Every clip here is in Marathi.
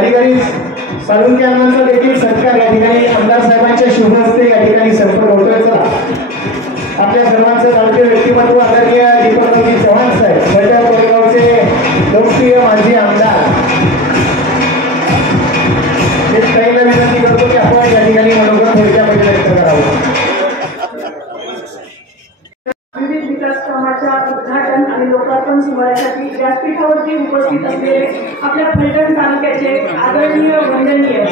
अधिकारी साळुंखे अण्णांचा देखील सत्कार या ठिकाणी आमदार साहेबांच्या शुभ हस्ते या ठिकाणी संपन्न होतोय। चला आपल्या सर्वांचं लाडके व्यक्तिमत्व आदरणीय दीपकजी चव्हाण साहेब फलटण कोरेगावचे लोकप्रिय माजी आमदार हे ताईला विनंती करतो की आपण या ठिकाणी मनोगत थोडक्या पहिले व्यक्त करावं। विविध विकास कामाच्या उद्घाटन आणि लोकार्पण सोहळ्यासाठी व्यासपीठावरती उपस्थित असलेले आपल्या फलटण तालुक्याचे आदरणीय वंदनीय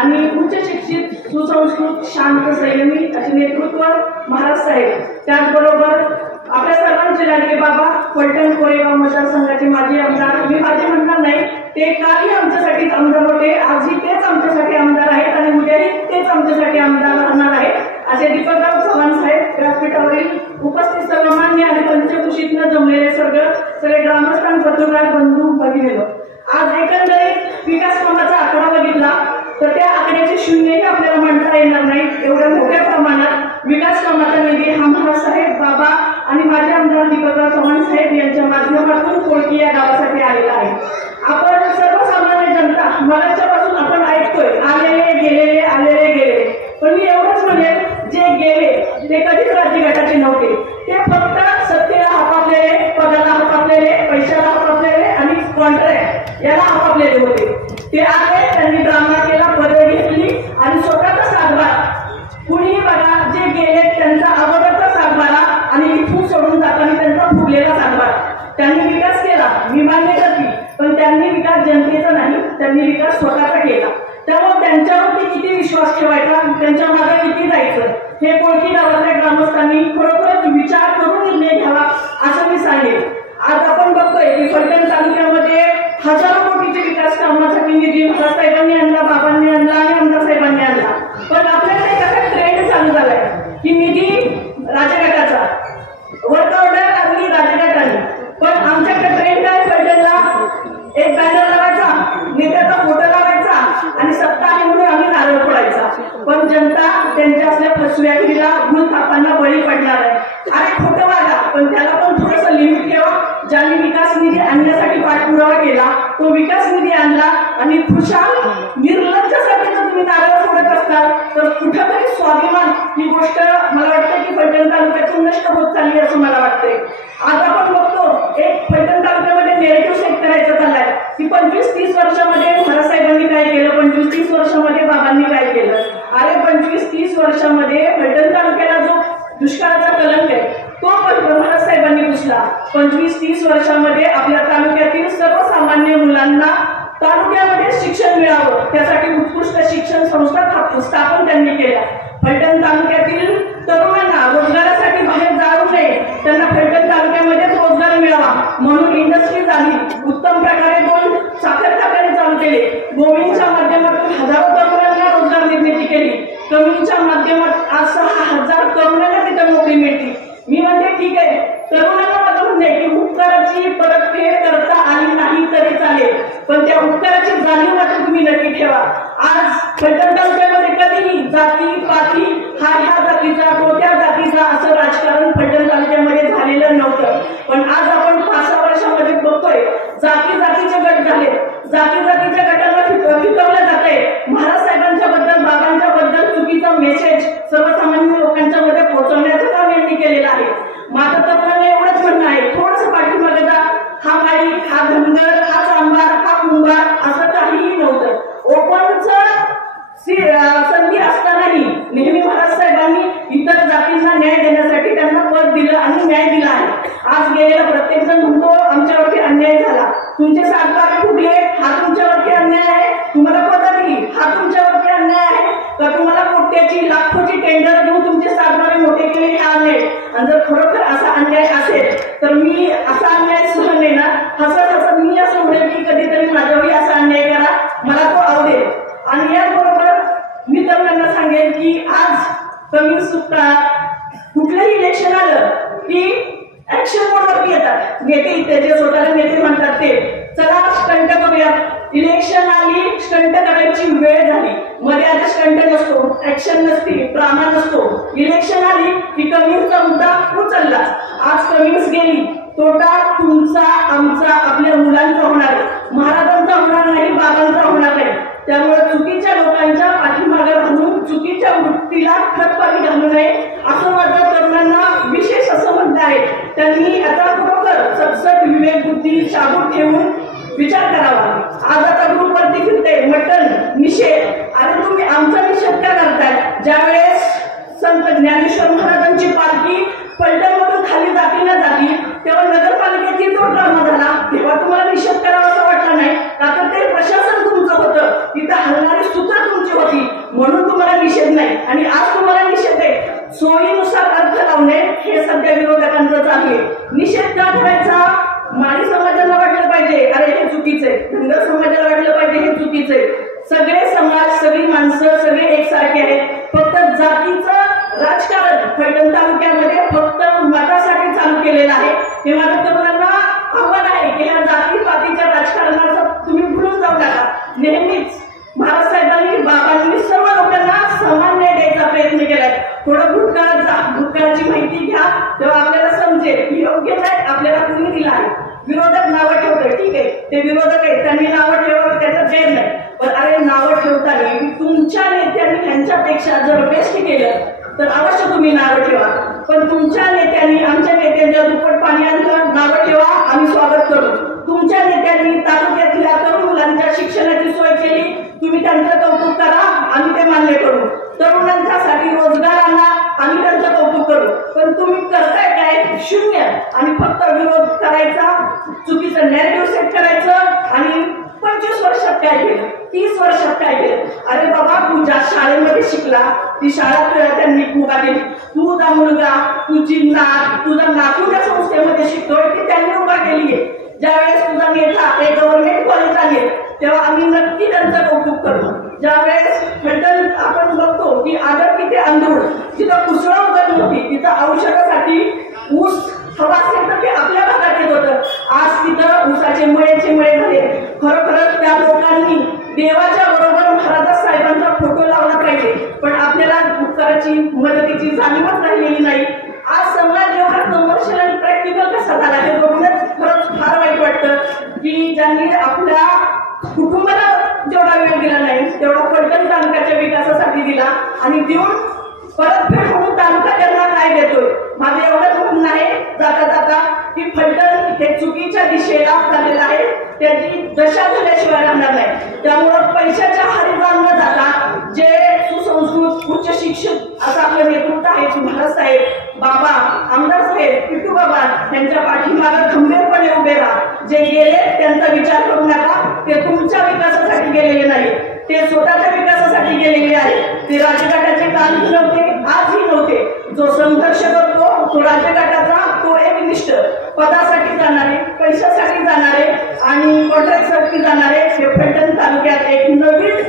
आणि उच्च शिक्षित सुसंस्कृत शांत संयमी असे नेतृत्व महाराज साहेब, त्याचबरोबर आपल्या सर्वांचे लाडके बाबा फलटण कोरेगाव मतदारसंघाचे माजी आमदार, मी माझे म्हणणार नाही, ते कालही आमच्यासाठी आमदार होते, आजही तेच आमच्यासाठी आमदार आहेत आणि उद्याही तेच आमच्यासाठी आमदार राहणार आहेत असे दीपकराव चव्हाण साहेब, व्यासपीठावरील उपस्थित सर्वमान्य आणि पंचकृषीतनं जमलेले सगळे ग्रामस्थान, पत्रकार बंधू भगिनीनो, आज एकंदरीत विकास कामाचा आकडा बघितला तर त्या आकड्याचे शून्यही आपल्याला म्हणता येणार नाही। एवढ्या मोठ्या प्रमाणात विकास कामाचा निधी हा महाराज साहेब, बाबा आणि माझे आमदार दीपकराव चव्हाण साहेब यांच्या माध्यमातून कोळकी या गावासाठी आलेला आहे। आपण सर्वसामान्य जनता मगाच्यापासून आपण ऐकतोय आलेले गेलेले, आलेले गेले, पण मी एवढंच म्हणेल जे गेले ते कधीच राज्यगटाचे नव्हते, ते फक्त सत्तेला हापापलेले, पदाला हापापलेले, पैशाला हापापलेले आणि कॉन्ट्रॅक्ट याला हापापलेले होते। ते आले, त्यांनी ड्रामा केला, पदवी घेतली आणि स्वतःचा सातबारा, कुणीही बघा जे गेले त्यांचा अगोदरचा सातबारा आणि इथून सोडून जाताना त्यांचा फुगलेला सातबारा, त्यांनी विकास केला, मी मान्य करते, पण त्यांनी विकास जनतेचा नाही, त्यांनी विकास स्वतःचा केला। त्यामुळे त्यांच्यावरती किती विश्वास ठेवायचा, त्यांच्या मागे किती जायचं, हे कोळकी गावातल्या ग्रामस्थांनी खरोखरच विचार करून निर्णय घ्यावा असं मी सांगेन। आज आपण बघतोय की फलटण तालुक्यामध्ये हजारो कोटीचे विकास कामासाठी निधी महाराज साहेबांनी आणला, बाबांनी आणला आणि आमदार साहेबांनी आणला, पण आपल्याला एक असा ट्रेंड चालू झालाय की निधी राजगटाचा, वर्क ऑर्डर आणली राजगटाने, पण आमच्याकडे ट्रेंड आहे फलटणला एक बॅनर लावायचा, नेत्याचा फोटो लावायचा आणि सत्ता आहे म्हणून आम्ही नारळ फोडायचा, पण जनता त्यांच्या असल्या फसव्यागिरीला भूल थापांना बळी पडणार आहे। अरे खोटं वागा, पण त्याला पण थोडंसं लिमिट ठेवा। ज्यांनी विकास निधी आणण्यासाठी पाठपुरावा केला तो विकास निधी आणला आणि खुशाल निर्लज्जासाठी जर तुम्ही नारळ फोडत असताल तर कुठेतरी स्वाभिमान ही गोष्ट मला वाटतं की फलटण तालुक्यातून नष्ट होत चालली असं मला वाटतंय। आज आपण बघतो एक फलटण तालुक्यामध्ये नेरेटिव्ह सेट करायचा चाललाय की 25-30 वर्षामध्ये महाराज साहेबांनी काय केलं, 25-30 वर्षामध्ये बाबांनी काय केलं। अरे 25-30 वर्षामध्ये फलटण तालुक्याला जो दुष्काळाचा कलंक आहे तो महाराज साहेबांनी पुसला। 25-30 वर्षामध्ये आपल्या तालुक्यातील सर्वसामान्य मुलांना तालुक्यामध्ये शिक्षण मिळावं त्यासाठी उत्कृष्ट शिक्षण संस्था स्थापन त्यांनी केल्या। फलटण तालुक्यातील तरुणांना रोजगारासाठी बाहेर जाऊ नये, त्यांना फलटण तालुक्यामध्येच रोजगार मिळावा म्हणून इंडस्ट्री झाली, उत्तम प्रकारे 2 साखर कारखाने चालू केले, गोविंदच्या माध्यमातून हजारो तरुणांना रोजगार निर्मिती केली, कमीच्या माध्यमात आज 6,000 तरुणांना तिथे नोकरी मिळते। मी म्हणते ठीक आहे, तरुणांना माझं म्हणणं आहे की उपकाराची परतफेड करता आली नाही तरी चालेल, पण त्या उपकाराची जाणीव मात्र तुम्ही नक्की ठेवा। आज फलटण तालुक्यामध्ये कधीही जाती पाती हा ह्या जातीचा तो त्या जातीचा असं राजकारण फलटण तालुक्यामध्ये झालेलं नव्हतं, पण आज आपण 5-6 वर्षामध्ये बघतोय जाती जातीचे गट झाले, जाती जातीच्या गटांना फिरवलं जातंय। महाराज साहेबांच्या बद्दल, बाबांच्या बद्दल चुकीचा मेसेज सर्वसामान्य लोकांच्या मध्ये पोहोचवण्याचं काम यांनी केलेलं आहे। मात्र तरुणांना एवढंच म्हणणं आहे, थोडंसं पाठीमागे जा, हा माळी, हा धनगर, हा चांभार, हा कुंभार असं काहीही नव्हतं। ओपनचं संधी असतानाही नेहमी महाराज साहेबांनी इतर जातींना न्याय देण्यासाठी त्यांना पद दिलं आणि न्याय दिला आहे। आज गेलेला प्रत्येक जण म्हणतो आमच्यावरती अन्याय झाला, तुमचे सातबारे फुगले, हा तुमच्यावरती अन्याय आहे, तुम्हाला पद दिली हा तुमच्यावरती अन्याय आहे, तर तुम्हाला कोट्याची लाखोची टेंडर देऊन तुमचे सातबारे मोठे केले हे अन्याय। आणि जर खरोखर असा अन्याय असेल तर मी असा अन्याय सहन नाही ना, हसत मी असं म्हणेल की कधीतरी माझ्यावरही असा अन्याय करा, मला तो आवडेल। आणि याचबरोबर मी तरुणांना सांगेन की आज कमी सुद्धा कुठलंही इलेक्शन आलं की ऍक्शन मोडवरती येतात नेते, त्याचे स्वतःला नेते म्हणतात ते, चला स्टंट करूया, इलेक्शन आली स्टंट करायची वेळ झाली, मध्ये आता स्टंट नसतो, ऍक्शन नसते, ड्रामा नसतो, इलेक्शन आली की कमीचा मुद्दा उचलला, आज कमीच गेली, तोटा तुमचा आमचा आपल्या मुलांचा होणार आहे। महाराजांचा होणार नाही, बाबांचा होणार नाही. त्यामुळे चुकीच्या लोकांच्या पाठीमागे राहून चुकीच्या वृत्तीला खतपाणी घालू नये असं माझं तरुणांना विशेष असं म्हणणं आहे. त्यांनी याचा खरोखर सतसत विवेक बुद्धी शाबूत ठेवून विचार करावा. आज आता ग्रुपवरती फिरते मटण निषेध, आणि तुम्ही आमचा निषेध का करताय? ज्यावेळेस संत ज्ञानेश्वर महाराजांची पालखी पलटणमधून खाली जाती ना जाती तेव्हा नगरपालिकेची जो ड्रामा झाला तेव्हा तुम्हाला निषेध करावा असं वाटलं नाही का? तर ते प्रशासन तुमचं होतं, तिथं हलणारी सूत्र तुमची होती, म्हणून तुम्हाला निषेध नाही. आणि आज तुम्हाला निषेध आहे. सोयीनुसार अर्थ लावणे हे सध्या विरोधकांचं चालू आहे. निषेध का करायचा? माळी समाजाला वाटलं पाहिजे अरे हे चुकीचं आहे, धनगर समाजाला वाटलं पाहिजे हे चुकीचं आहे. सगळे समाज, सगळी माणसं सगळे एकसारखे आहेत. फक्त जातीचं राजकारण पैठण तालुक्यामध्ये फक्त मतासाठी चालू केलेलं आहे. हे माझ्या तरुणांना आव्हान आहे की या जाती पातीच्या राजकारणाचं तुम्ही भुलून जाऊ नका. नेहमीच महाराज साहेबांनी बाबांनी सर्व लोकांना समान न्याय द्यायचा प्रयत्न केलाय. थोडं भूतकाळाची माहिती घ्या तेव्हा आपल्याला समजेल की योग्य न्याय आपल्याला कुणी दिला आहे. विरोधक नावं ठेवतोय, ठीक आहे, ते विरोधक आहेत, त्यांनी नावं ठेवावं त्याचं देर नाही. पण अरे नावं ठेवताना तुमच्या नेत्यांनी ह्यांच्यापेक्षा जर बेस्ट केलं तर अवश्य तुम्ही नावं ठेवा. पण तुमच्या नेत्यांनी आमच्या नेत्यांच्या दुप्पट पाणी आणलं, नावं ठेवा, आम्ही स्वागत करू. तुमच्या नेत्यांनी तालुक्यातल्या तरुण मुलांच्या शिक्षणाची सोय केली, तुम्ही त्यांचं कौतुक करा, आम्ही ते मान्य करू. तरुणांच्यासाठी रोजगार आणा, आम्ही त्यांचं कौतुक करू. पण तुम्ही करताय काय? शून्य. आणि फक्त विरोध करायचा, चुकीचं नॅरेटिव्ह सेट करायचं. आणि 25 वर्षात काय केलं, 30 वर्षात काय केलं? अरे बाबा, तू ज्या शाळेमध्ये शिकला ती शाळा त्यांनी उभा केली. तुझा मुलगा, तुझी तुझा नातू ज्या संस्थेमध्ये शिकतोय ती त्यांनी उभा केली आहे. ज्यावेळेस तुझा नेता ते गव्हर्नमेंट कॉलेज आले तेव्हा आम्ही नक्की त्यांचं कौतुक करू. ज्यावेळेस पैठण आपण बघतो की आगर किती अंधूळ, जिथं कुसळ उगत नव्हती तिथं औषधासाठी ऊस हवा असेल तर ते आपल्या भागात येत होतं. आज तिथं ऊसाचे मळे झाले. खरोखरच त्या लोकांनी देवाच्या बरोबर महाराज साहेबांचा फोटो लावला पाहिजे. पण आपल्याला उपकाराची मदतीची जाणीवच राहिलेली नाही. आज समाज एवढा कमर्शियल आणि प्रॅक्टिकल कसा झाला हे बघूनच खरंच फार वाईट वाटतं की ज्यांनी आपल्या कुटुंबाला जेवढा वेळ दिला नाही तेवढा पैठण तालुक्याच्या विकासासाठी दिला. आणि देऊन परतफेड म्हणून तालुका त्यांना काय देतोय? माझं एवढंच म्हणणं आहे जाता जाता की पैठण हे चुकीच्या दिशेला चाललेलं आहे, त्याची दशा झाल्याशिवाय राहणार नाही. त्यामुळं पैशाच्या हारी न जाता जे सुसंस्कृत उच्च शिक्षित असं आपलं नेतृत्व आहे, महाराज साहेब, बाबा, आमदार साहेब, पिटू बाबा यांच्या पाठीमागे खंबीरपणे उभे राहा. जे गेले त्यांचा विचार करू नका, ते तुमच्या विकासासाठी गेलेले नाही, ते स्वतःच्या विकासासाठी गेलेले आहे. ते राजघाटाचे कालही नव्हते, आजही नव्हते. जो संघर्ष करतो तो राजघाटाचा तो एकनिष्ठ पदासाठी जाणारे, पैशासाठी जाणारे आणि कॉन्ट्रॅक्टसाठी जाणारे हे पैठण तालुक्यात एक नवीन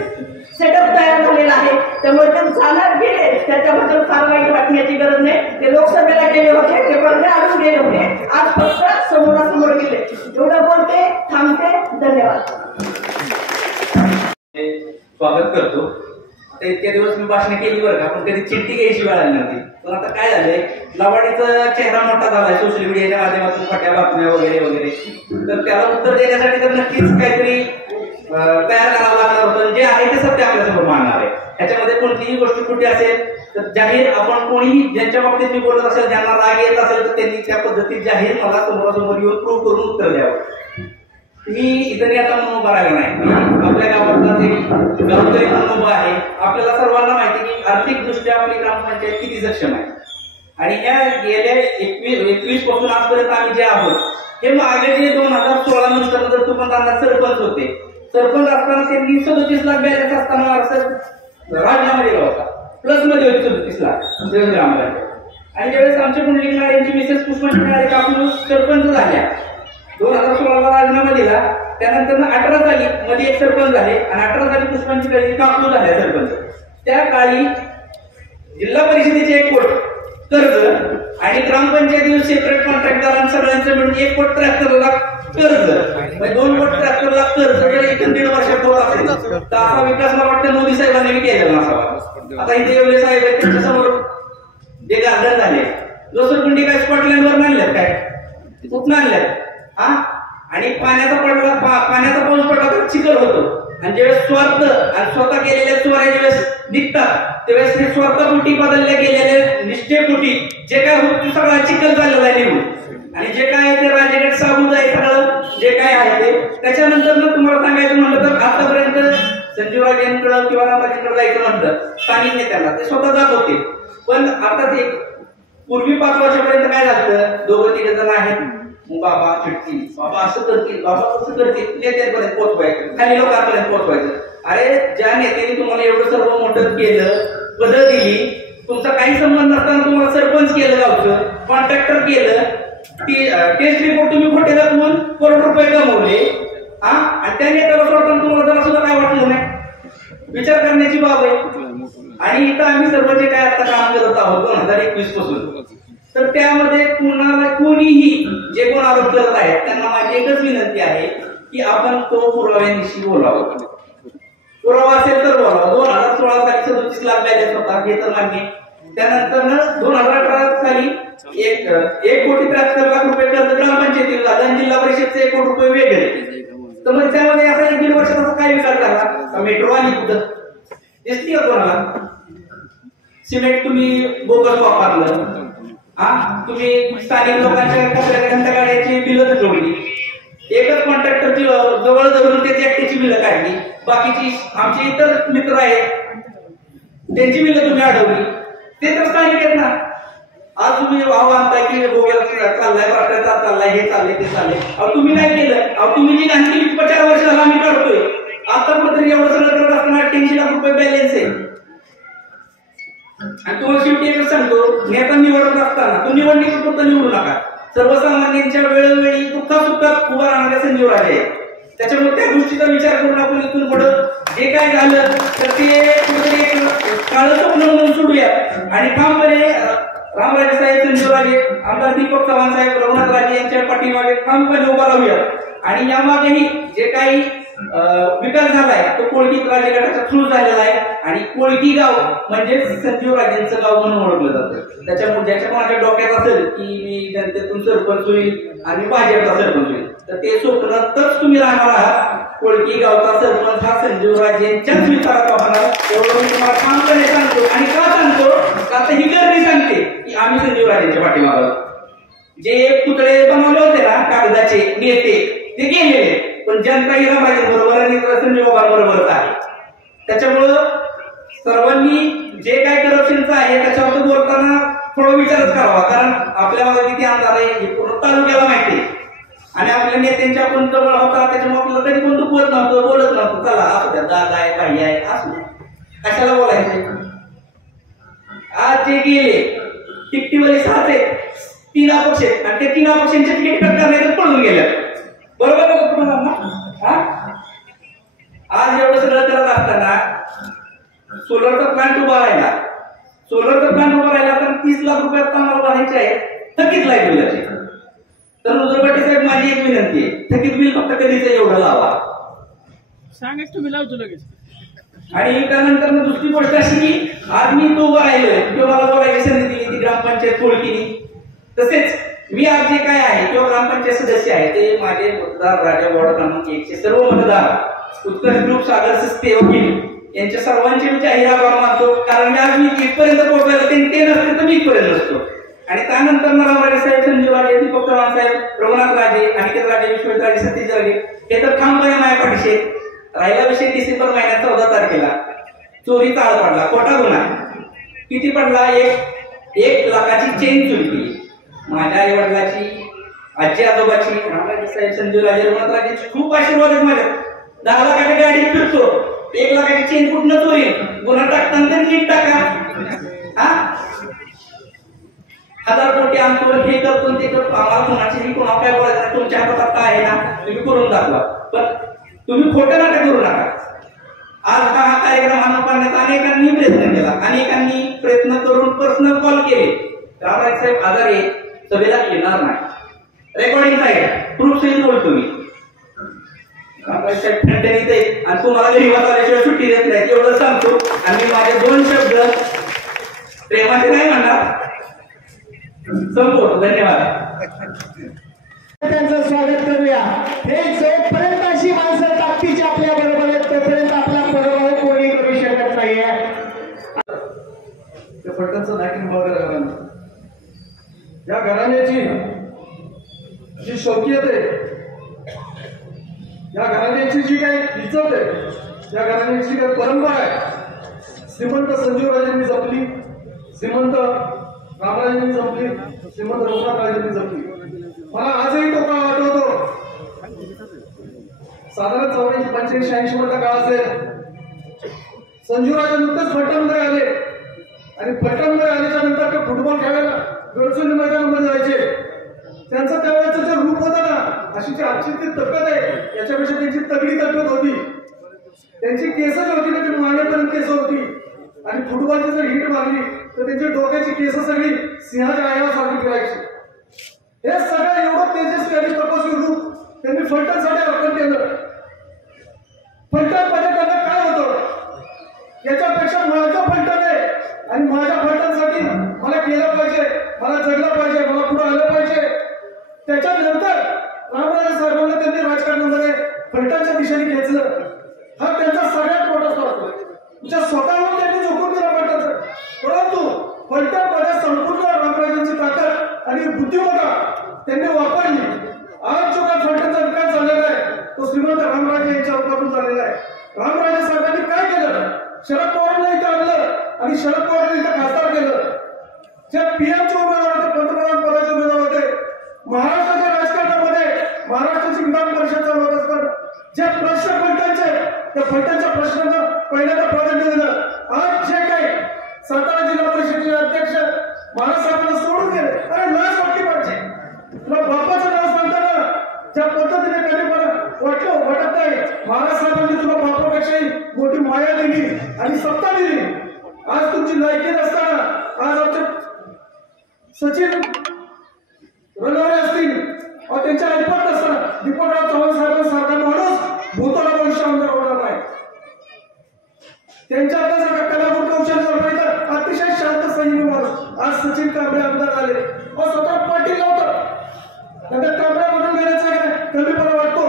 सेटअप तयार झालेला आहे. त्यामुळे ते जाणार गेले त्याच्याबद्दल फार वाईट वाटण्याची गरज नाही. ते लोकसभेला गेले होते, ते पडदे आणून गेले होते, आज फक्त समोरासमोर गेले. एवढं बोलते, थांबते. धन्यवाद. स्वागत करतो. आता इतक्या दिवस मी भाषण केली बरं का, पण कधी चिठ्ठी घ्यायची वेळ आली नव्हती. पण आता काय झालंय, लवाडीचा चेहरा मोठा झालाय सोशल मीडियाच्या माध्यमातून, खोट्या बातम्या वगैरे वगैरे. तर त्याला उत्तर देण्यासाठी तर नक्कीच काहीतरी तयार करावं लागणार होतं. जे आहे ते सत्य आपल्यासमोर मांडणार आहे. त्याच्यामध्ये कोणतीही गोष्ट कुठे असेल तर जाहीर आपण कोणीही ज्यांच्या बाबतीत मी बोलत असेल, ज्यांना राग येत असेल तर त्यांनी त्या पद्धतीत जाहीर मला समोरासमोर येऊन प्रूव्ह करून उत्तर द्यावं. मी इथं आता म्हणून उभा राहिला नाही. आपल्या गावातला जे गावकरी म्हणून उभा आहे. आपल्याला सर्वांना माहिती की आर्थिकदृष्ट्या आपली ग्रामपंचायत किती सक्षम आहे. आणि ह्या गेल्या 21 पासून आजपर्यंत आम्ही जे आहोत हे मागे जे 2016 नंतर जर तुम्हाला सरपंच होते, सरपंच असताना त्यांनी 37 लाख बॅलन्स असताना राजीनामा दिला होता. प्लस मध्ये होते 37 लाख ग्रामपंचायत. आणि ज्यावेळेस आमच्या पुंडलिक यांची मिसेस पुष्पा मिळाले का आपण सरपंच झाल्या, 2016ला राजीनामा दिला. त्यानंतर 18 साली मध्ये एक सरपंच झाले आणि 18 साली पुष्पांची काळजी कापू झाल्या सरपंच. त्या काळी जिल्हा परिषदेचे 1 कोट कर्ज आणि ग्रामपंचायती सेपरेट कॉन्ट्रॅक्टर सगळ्यांचं मिळून 1 कोट 73 लाख कर्ज, 2 कोट 73 लाख कर्ज जर 1-1.5 वर्षात होत असेल तर असा विकास मला वाटतं मोदी साहेबांनी केलेला असावा. आता इथे एवढे साहेब आहेत त्यांच्यासमोर जे गार्डन झाले, जोसरकुंडी काय स्कॉटलँडवर आणल्यात काय, कुठून आणल्यात हा? आणि पाण्याचा पाऊस पडला तर चिखल होतो. आणि ज्यावेळेस स्वार्थ आणि स्वतः केलेल्या चोऱ्या ज्यावेळेस निघतात त्यावेळेस हे स्वार्थपोटी बदलल्या गेलेल्या निष्ठेपोटी जे काय होत ते सगळा चिखल झालेला आहे निघून. आणि जे काय ते राजगड साबूत आहे सगळं जे काय आहे ते त्याच्यानंतर तुम्हाला सांगायचं म्हणलं तर आतापर्यंत संजीवराजेंकडं किंवा रामराजेंकडे जायचं म्हणलं स्थानिक नेत्यांना ते स्वतः जात होते. पण आता ते पूर्वी 5 वर्षापर्यंत काय झालं, 2-3 जण आहेत, बाबा चिडतील, बाबा असं करतील, बाबा तसं करतील, नेत्यांपर्यंत पोहोचवायचं, खाली लोकांपर्यंत पोहोचवायचं. अरे ज्या नेत्याने तुम्हाला एवढं सर्व मोठं केलं, पदं दिली, तुमचा काही संबंध नसताना तुम्हाला सरपंच केलं, गावचं कॉन्ट्रॅक्टर केलं, टेस्ट रिपोर्ट तुम्ही खोटे दाखवून करोड रुपये कमवले, आणि त्या नेत्याला सोडताना तुम्हाला जरा सुद्धा काय वाटलं नाही. विचार करण्याची बाब आहे. आणि इथं आम्ही सर्व जे काय आता काम करत आहोत 2021 पासून, तर त्यामध्ये कोणीही जे कोण आरोप करत आहेत त्यांना माझी एकच विनंती आहे की आपण तो पुराव्यानिशी बोलावं. पुरावा असेल तर बोलावं. 2016 साली 37 लाख बॅलन्स होता हे तर मान्य. त्यानंतर 2018 साली 1,73,00,000 रुपये कर्ज ग्रामपंचायतीला झालं, जिल्हा परिषदचे 1 कोटी रुपये वेगळे. तर मग त्यामध्ये आता 1-1.5 वर्षाचा काय विकास झाला? मेट्रो आली कुठं दिसती का कोणाला? सिमेंट तुम्ही बोगस वापरलं, तुम्ही स्थानिक लोकांच्या कचऱ्या गाड्याची बिलं जोडली, एकच कॉन्ट्रॅक्टरची जवळ धरून त्याची एकट्याची बिलं काढली, बाकीची आमचे इतर मित्र आहेत त्यांची बिलं तुम्ही अडवली. ते तर स्थानिक आहेत ना. आज तुम्ही भाव आणताय की बोग्याला चाललाय, पाट्याचा चाललाय, हे चाललंय ते चाललंय. अहो तुम्ही काय केलं? अहो तुम्ही जी आणखी 50 वर्ष झाला आम्ही काढतोय, आता कुठेतरी एवढं सगळं करत असताना 88 लाख रुपये बॅलन्स आहे. आणि तुम्हाला शेवटी एकच सांगतो, नेता निवडत असताना तो निवडणुकीपुरतं निवडू नका. सर्वसामान्यांच्या वेळोवेळी दुःखासुखात उभा राहणारे संजीवराजे आहे. त्याच्यामुळे त्या गोष्टीचा विचार करून आपण इथून पुढं जे काय झालं तर ते कुठेतरी एक काळं स्वप्न म्हणून सोडूया आणि ठामपणे रामराजे साहेब, संजीवराजे, आमदार दीपक चव्हाण साहेब, रघुनाथ राजे यांच्या पाठीमागे ठामपणे उभा राहूया. आणि यामागेही जे काही विकास झालाय तो कोळगी राजगडाचा थ्रू झालेला आहे. आणि कोळगी गाव म्हणजे संजीवराजेंचं गाव म्हणून ओळखलं जातं. त्याच्यामुळे ज्याच्या कोणाच्या डोक्यात असेल की मी जनतेतून सरपंच होईल आणि भाजपचा सरपंच होईल, तर ते स्वप्नातच तुम्ही राहणार आहात. कोळगी गावचा सरपंच हा संजीवराजेंच्याच विचारात होणार, एवढं मी तुम्हाला ठामपणे सांगतो. आणि का सांगतो? आता ही गर्दी सांगते की आम्ही संजीवराजेंच्या पाठीमागे जे पुतळे बनवले होते ना कागदाचे नेते ते गेलेले, पण जनता ही रामराजेंबरोबर आणि संजीवबाबांबरोबरच आहे. त्याच्यामुळं सर्वांनी जे काय करप्शनचं आहे त्याच्यावर बोलताना थोडा विचारच करावा. कारण आपल्या भागात किती अंधार आहे हे पूर्ण तालुक्याला माहिती आहे. आणि आपल्या नेत्यांच्या आपण जवळ होता त्याच्यामुळे आपल्याला कधी कोणतं बोलत नव्हतं. चला असू द्या, दादा आहे, भाई आहे, असू कशाला बोलायचं. आज जे गेले टिकटीवाले 6 आहेत, 3 अपक्ष आहेत आणि ते 3 अपक्षांच्या तिकीट कट करण्याचं पळून गेल्या. बरोबर का तुम्हाला? आज एवढं सगळं करत असताना सोलरचा प्लांट उभा राहिला तर 30 लाख रुपये आता मला भरायचे आहे थकीत लाईट बिलाचे. तर नुजरपाटी साहेब माझी एक विनंती आहे, थकीत बिल फक्त कधीच एवढं लावा. सांगायचं तुम्ही लावतो लगेच. आणि त्यानंतर दुसरी गोष्ट अशी की आज मी तो उभा राहिलोय किंवा मला बोलायची संधी दिली ती ग्रामपंचायत कोळकीनी. तसेच मी आज जे काय आहे किंवा ग्रामपंचायत सदस्य आहे ते माझे मतदार राजा वॉर्ड क्रमांक 1 चे सर्व मतदार उत्कर्ष ग्रुप, सागर सस्ते, वकील यांच्या सर्वांचे मी जाहीर आभार मानतो. कारण आज मी इथपर्यंत पोहोचलेलो ते नसते तर मी इथपर्यंत नसतो. आणि त्यानंतर रामराजे साहेब, संजीवराजे, दीपक चव्हाण साहेब, रघुनाथ राजे, अनिकेत राजे, विश्वजित राजे, सतीश राजे हे तर ठामपणे माझ्या पाठीशी. राहिला विषय डिसेंबर महिन्यात 14 तारखेला चोरीचा आळ पडला, खोटा गुन्हा. किती पडला? 1 लाखाची चेन चोरी केली. माझ्या आई वडिलाची, आजी आजोबाची, रामराजे साहेब, संजीवराजे, रघुनाथ राजेची खूप आशीर्वाद आहेत माझ्या. 10 लाखाच्या गाडीत फिरतो, 1 लाखाची चेन कुठनं चोरी? गुन्हा टाकताना नीट टाका. 1000 कोटी आणतो, हे करतो ते करतो. आम्हाला कोणाची कोणा काय बोलायचं, तुमच्या हातात आता आहे ना, तुम्ही करून दाखवा. पण तुम्ही खोटं नाटक करू नका. आज हा कार्यक्रम आणण्याचा अनेकांनी प्रयत्न केला, अनेकांनी प्रयत्न करून पर्सनल कॉल केले. रामराजे साहेब आजारी सभेला येणार नाही, रेकॉर्डिंग आहे, प्रूफ सहित बोलतो मी. रामराजे साहेब ठणठणीत आहेत आणि तुम्हाला घरी वाचल्याशिवाय सुट्टी देत नाही एवढं सांगतो. आणि माझे 2 शब्द प्रेमाचे नाही म्हणणार, संपवतो. धन्यवाद. त्यांचं स्वागत करूया. हे जोपर्यंत अशी माणसं ताकदीची आपल्या बरोबर आहेत तोपर्यंत आपला पराभव कोणी करू शकत नाहीये. फलटणचं नाईक घराणं या घराण्याची जी शौकियत आहे, या घराण्याची जी काही इज्जत आहे, या घराण्याची काही परंपरा आहे, श्रीमंत संजीवराजांनी जपली, श्रीमंत रामराजांनी जपली, श्रीमंत रघुनाथराजांनी जपली. मला आजही तो काळ आठवतो. साधारण 84-85 मधला काळ असेल. संजीवराजे नुकतेच फलटणमध्ये आले आणि फलटणमध्ये आल्याच्या नंतर ते फुटबॉल खेळायला गडचिरोली मैदानामध्ये जायचे. त्यांचं त्यावेळेचं जे रूप होतं ना, अशी जी आजची ती तब्येत आहे याच्यापेक्षा त्यांची तगडी तब्येत होती. त्यांची केस जी होती ना ती मानेपर्यंत केस होती आणि फुटबॉलची जर हिट मारली तर त्यांची डोक्याची केस सगळी सिंहाच्या आयासारखी फिरायची. हे सगळं एवढं तेजस्वी आणि तपस्वी रूप त्यांनी फलटणसाठी अर्पण केलं. फलटणमध्ये त्यांना काय होतं, याच्यापेक्षा माझं फलटण आहे आणि माझ्या फलटणसाठी मला केलं पाहिजे, मला जगलं पाहिजे, मला पुढे आलं पाहिजे. त्याच्यानंतर रामराजे साहेबांना त्यांनी राजकारणामध्ये फलटणच्या दिशेने घेतलं. हा त्यांचा सगळ्यात मोठा स्वार्थ आहे. तुमच्या स्वतःहून त्यांनी झोकून दिलं फलटणचं, परंतु फलटणमध्ये संपूर्ण रामराजांची ताकद आणि बुद्धिमत्ता त्यांनी वापरली. आज जो काय फलटणचा विकास झालेला आहे तो श्रीमंत रामराजे यांच्या रूपातून झालेला आहे. रामराजे साहेबांनी काय केलं, शरद पवारांना इथं आणलं आणि शरद पवारांनी इथं खासदार केलं. जे पीएमचे उमेदवार होते, पंतप्रधान पदाचे उमेदवार होते, महाराष्ट्राच्या राजकारणामध्ये महाराष्ट्राची विधान परिषद चालवत असताना जे प्रश्न फलटणचे, त्या फलटणच्या प्रश्नांना पहिल्यांदा प्राधान्य दिलं. आज जे काही सातारा जिल्हा परिषदेचे अध्यक्ष महाराष्ट्राला सोडून गेले, अरे लाच वाटली पाहिजे. तुला बापाचं नाव सांगताना ज्या पद्धतीने कधी मला वाटत नाही, महाराज साहेबांनी तुला बापापेक्षाही मोठी माया दिली आणि सत्ता दिली. आज तुमची लायकी नसताना आज आमचे सचिन रणवरे असतील और त्यांच्या ऐपत नसताना दीपकराव चव्हाण साहेबांसारखा माणूस भूताला भविष्य आमदार होणार नाही. त्यांच्यातला जर कलागुण कौशल्य जर तर अतिशय शांत संयमी माणूस. आज सचिन कांबळे आमदार झाले और स्वतः पाटील नव्हतं, नंतर कांबळे म्हणून घेण्याचा कमीपणा वाटतो.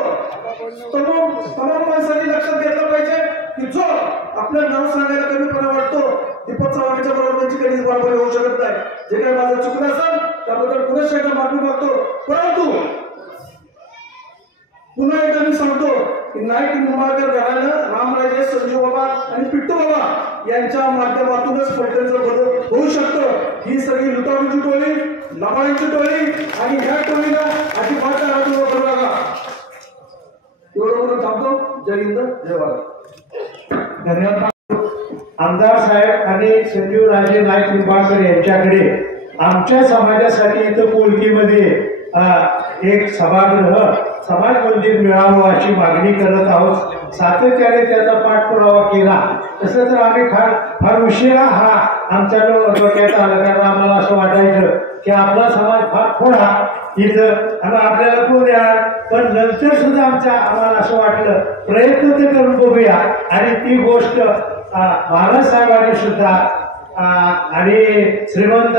तमाम माणसांनी लक्षात घेतलं पाहिजे की जो आपलं नाव सांगायला कमीपणा वाटतो, दीपक चव्हाणच्या बरोबर त्यांची कधीच बरोबरी होऊ शकत नाही. जे काही माझं चुकलं असेल त्याबद्दल पुन्हा एकदा माफी मागतो. परंतु पुन्हा एकदा मी सांगतो की नाईक निंबाळकर घराणं रामराजे, संजू बाबा आणि पिट्टू बाबा यांच्या माध्यमातूनच फलटणचं बदल होऊ शकतं. ही सगळी लुटारूची टोळी, लबाडीची टोळी आणि ह्या टोळीला अजिबात आराधना करू नका. एवढं म्हणून थांबतो. जय हिंद, जय भारत. धन्यवाद. आमदार साहेब आणि संजीवराजे नाईक निंबाळकर यांच्याकडे आमच्या समाजासाठी इथं कोलकीमध्ये एक सभागृह, समाज मंदिर मिळावं अशी मागणी करत आहोत. सातत्याने त्याचा पाठपुरावा केला. तसं तर आम्ही फार उशिरा हा आमच्या डोक्यात आला, कारण आम्हाला असं वाटायचं की आपला समाज फार थोडा इथं आणि आपल्याला कोण यार. पण नंतर सुद्धा आम्हाला असं वाटलं प्रयत्न तर करून बघूया. आणि ती गोष्ट महाराज साहेबांनी सुद्धा आणि श्रीमंत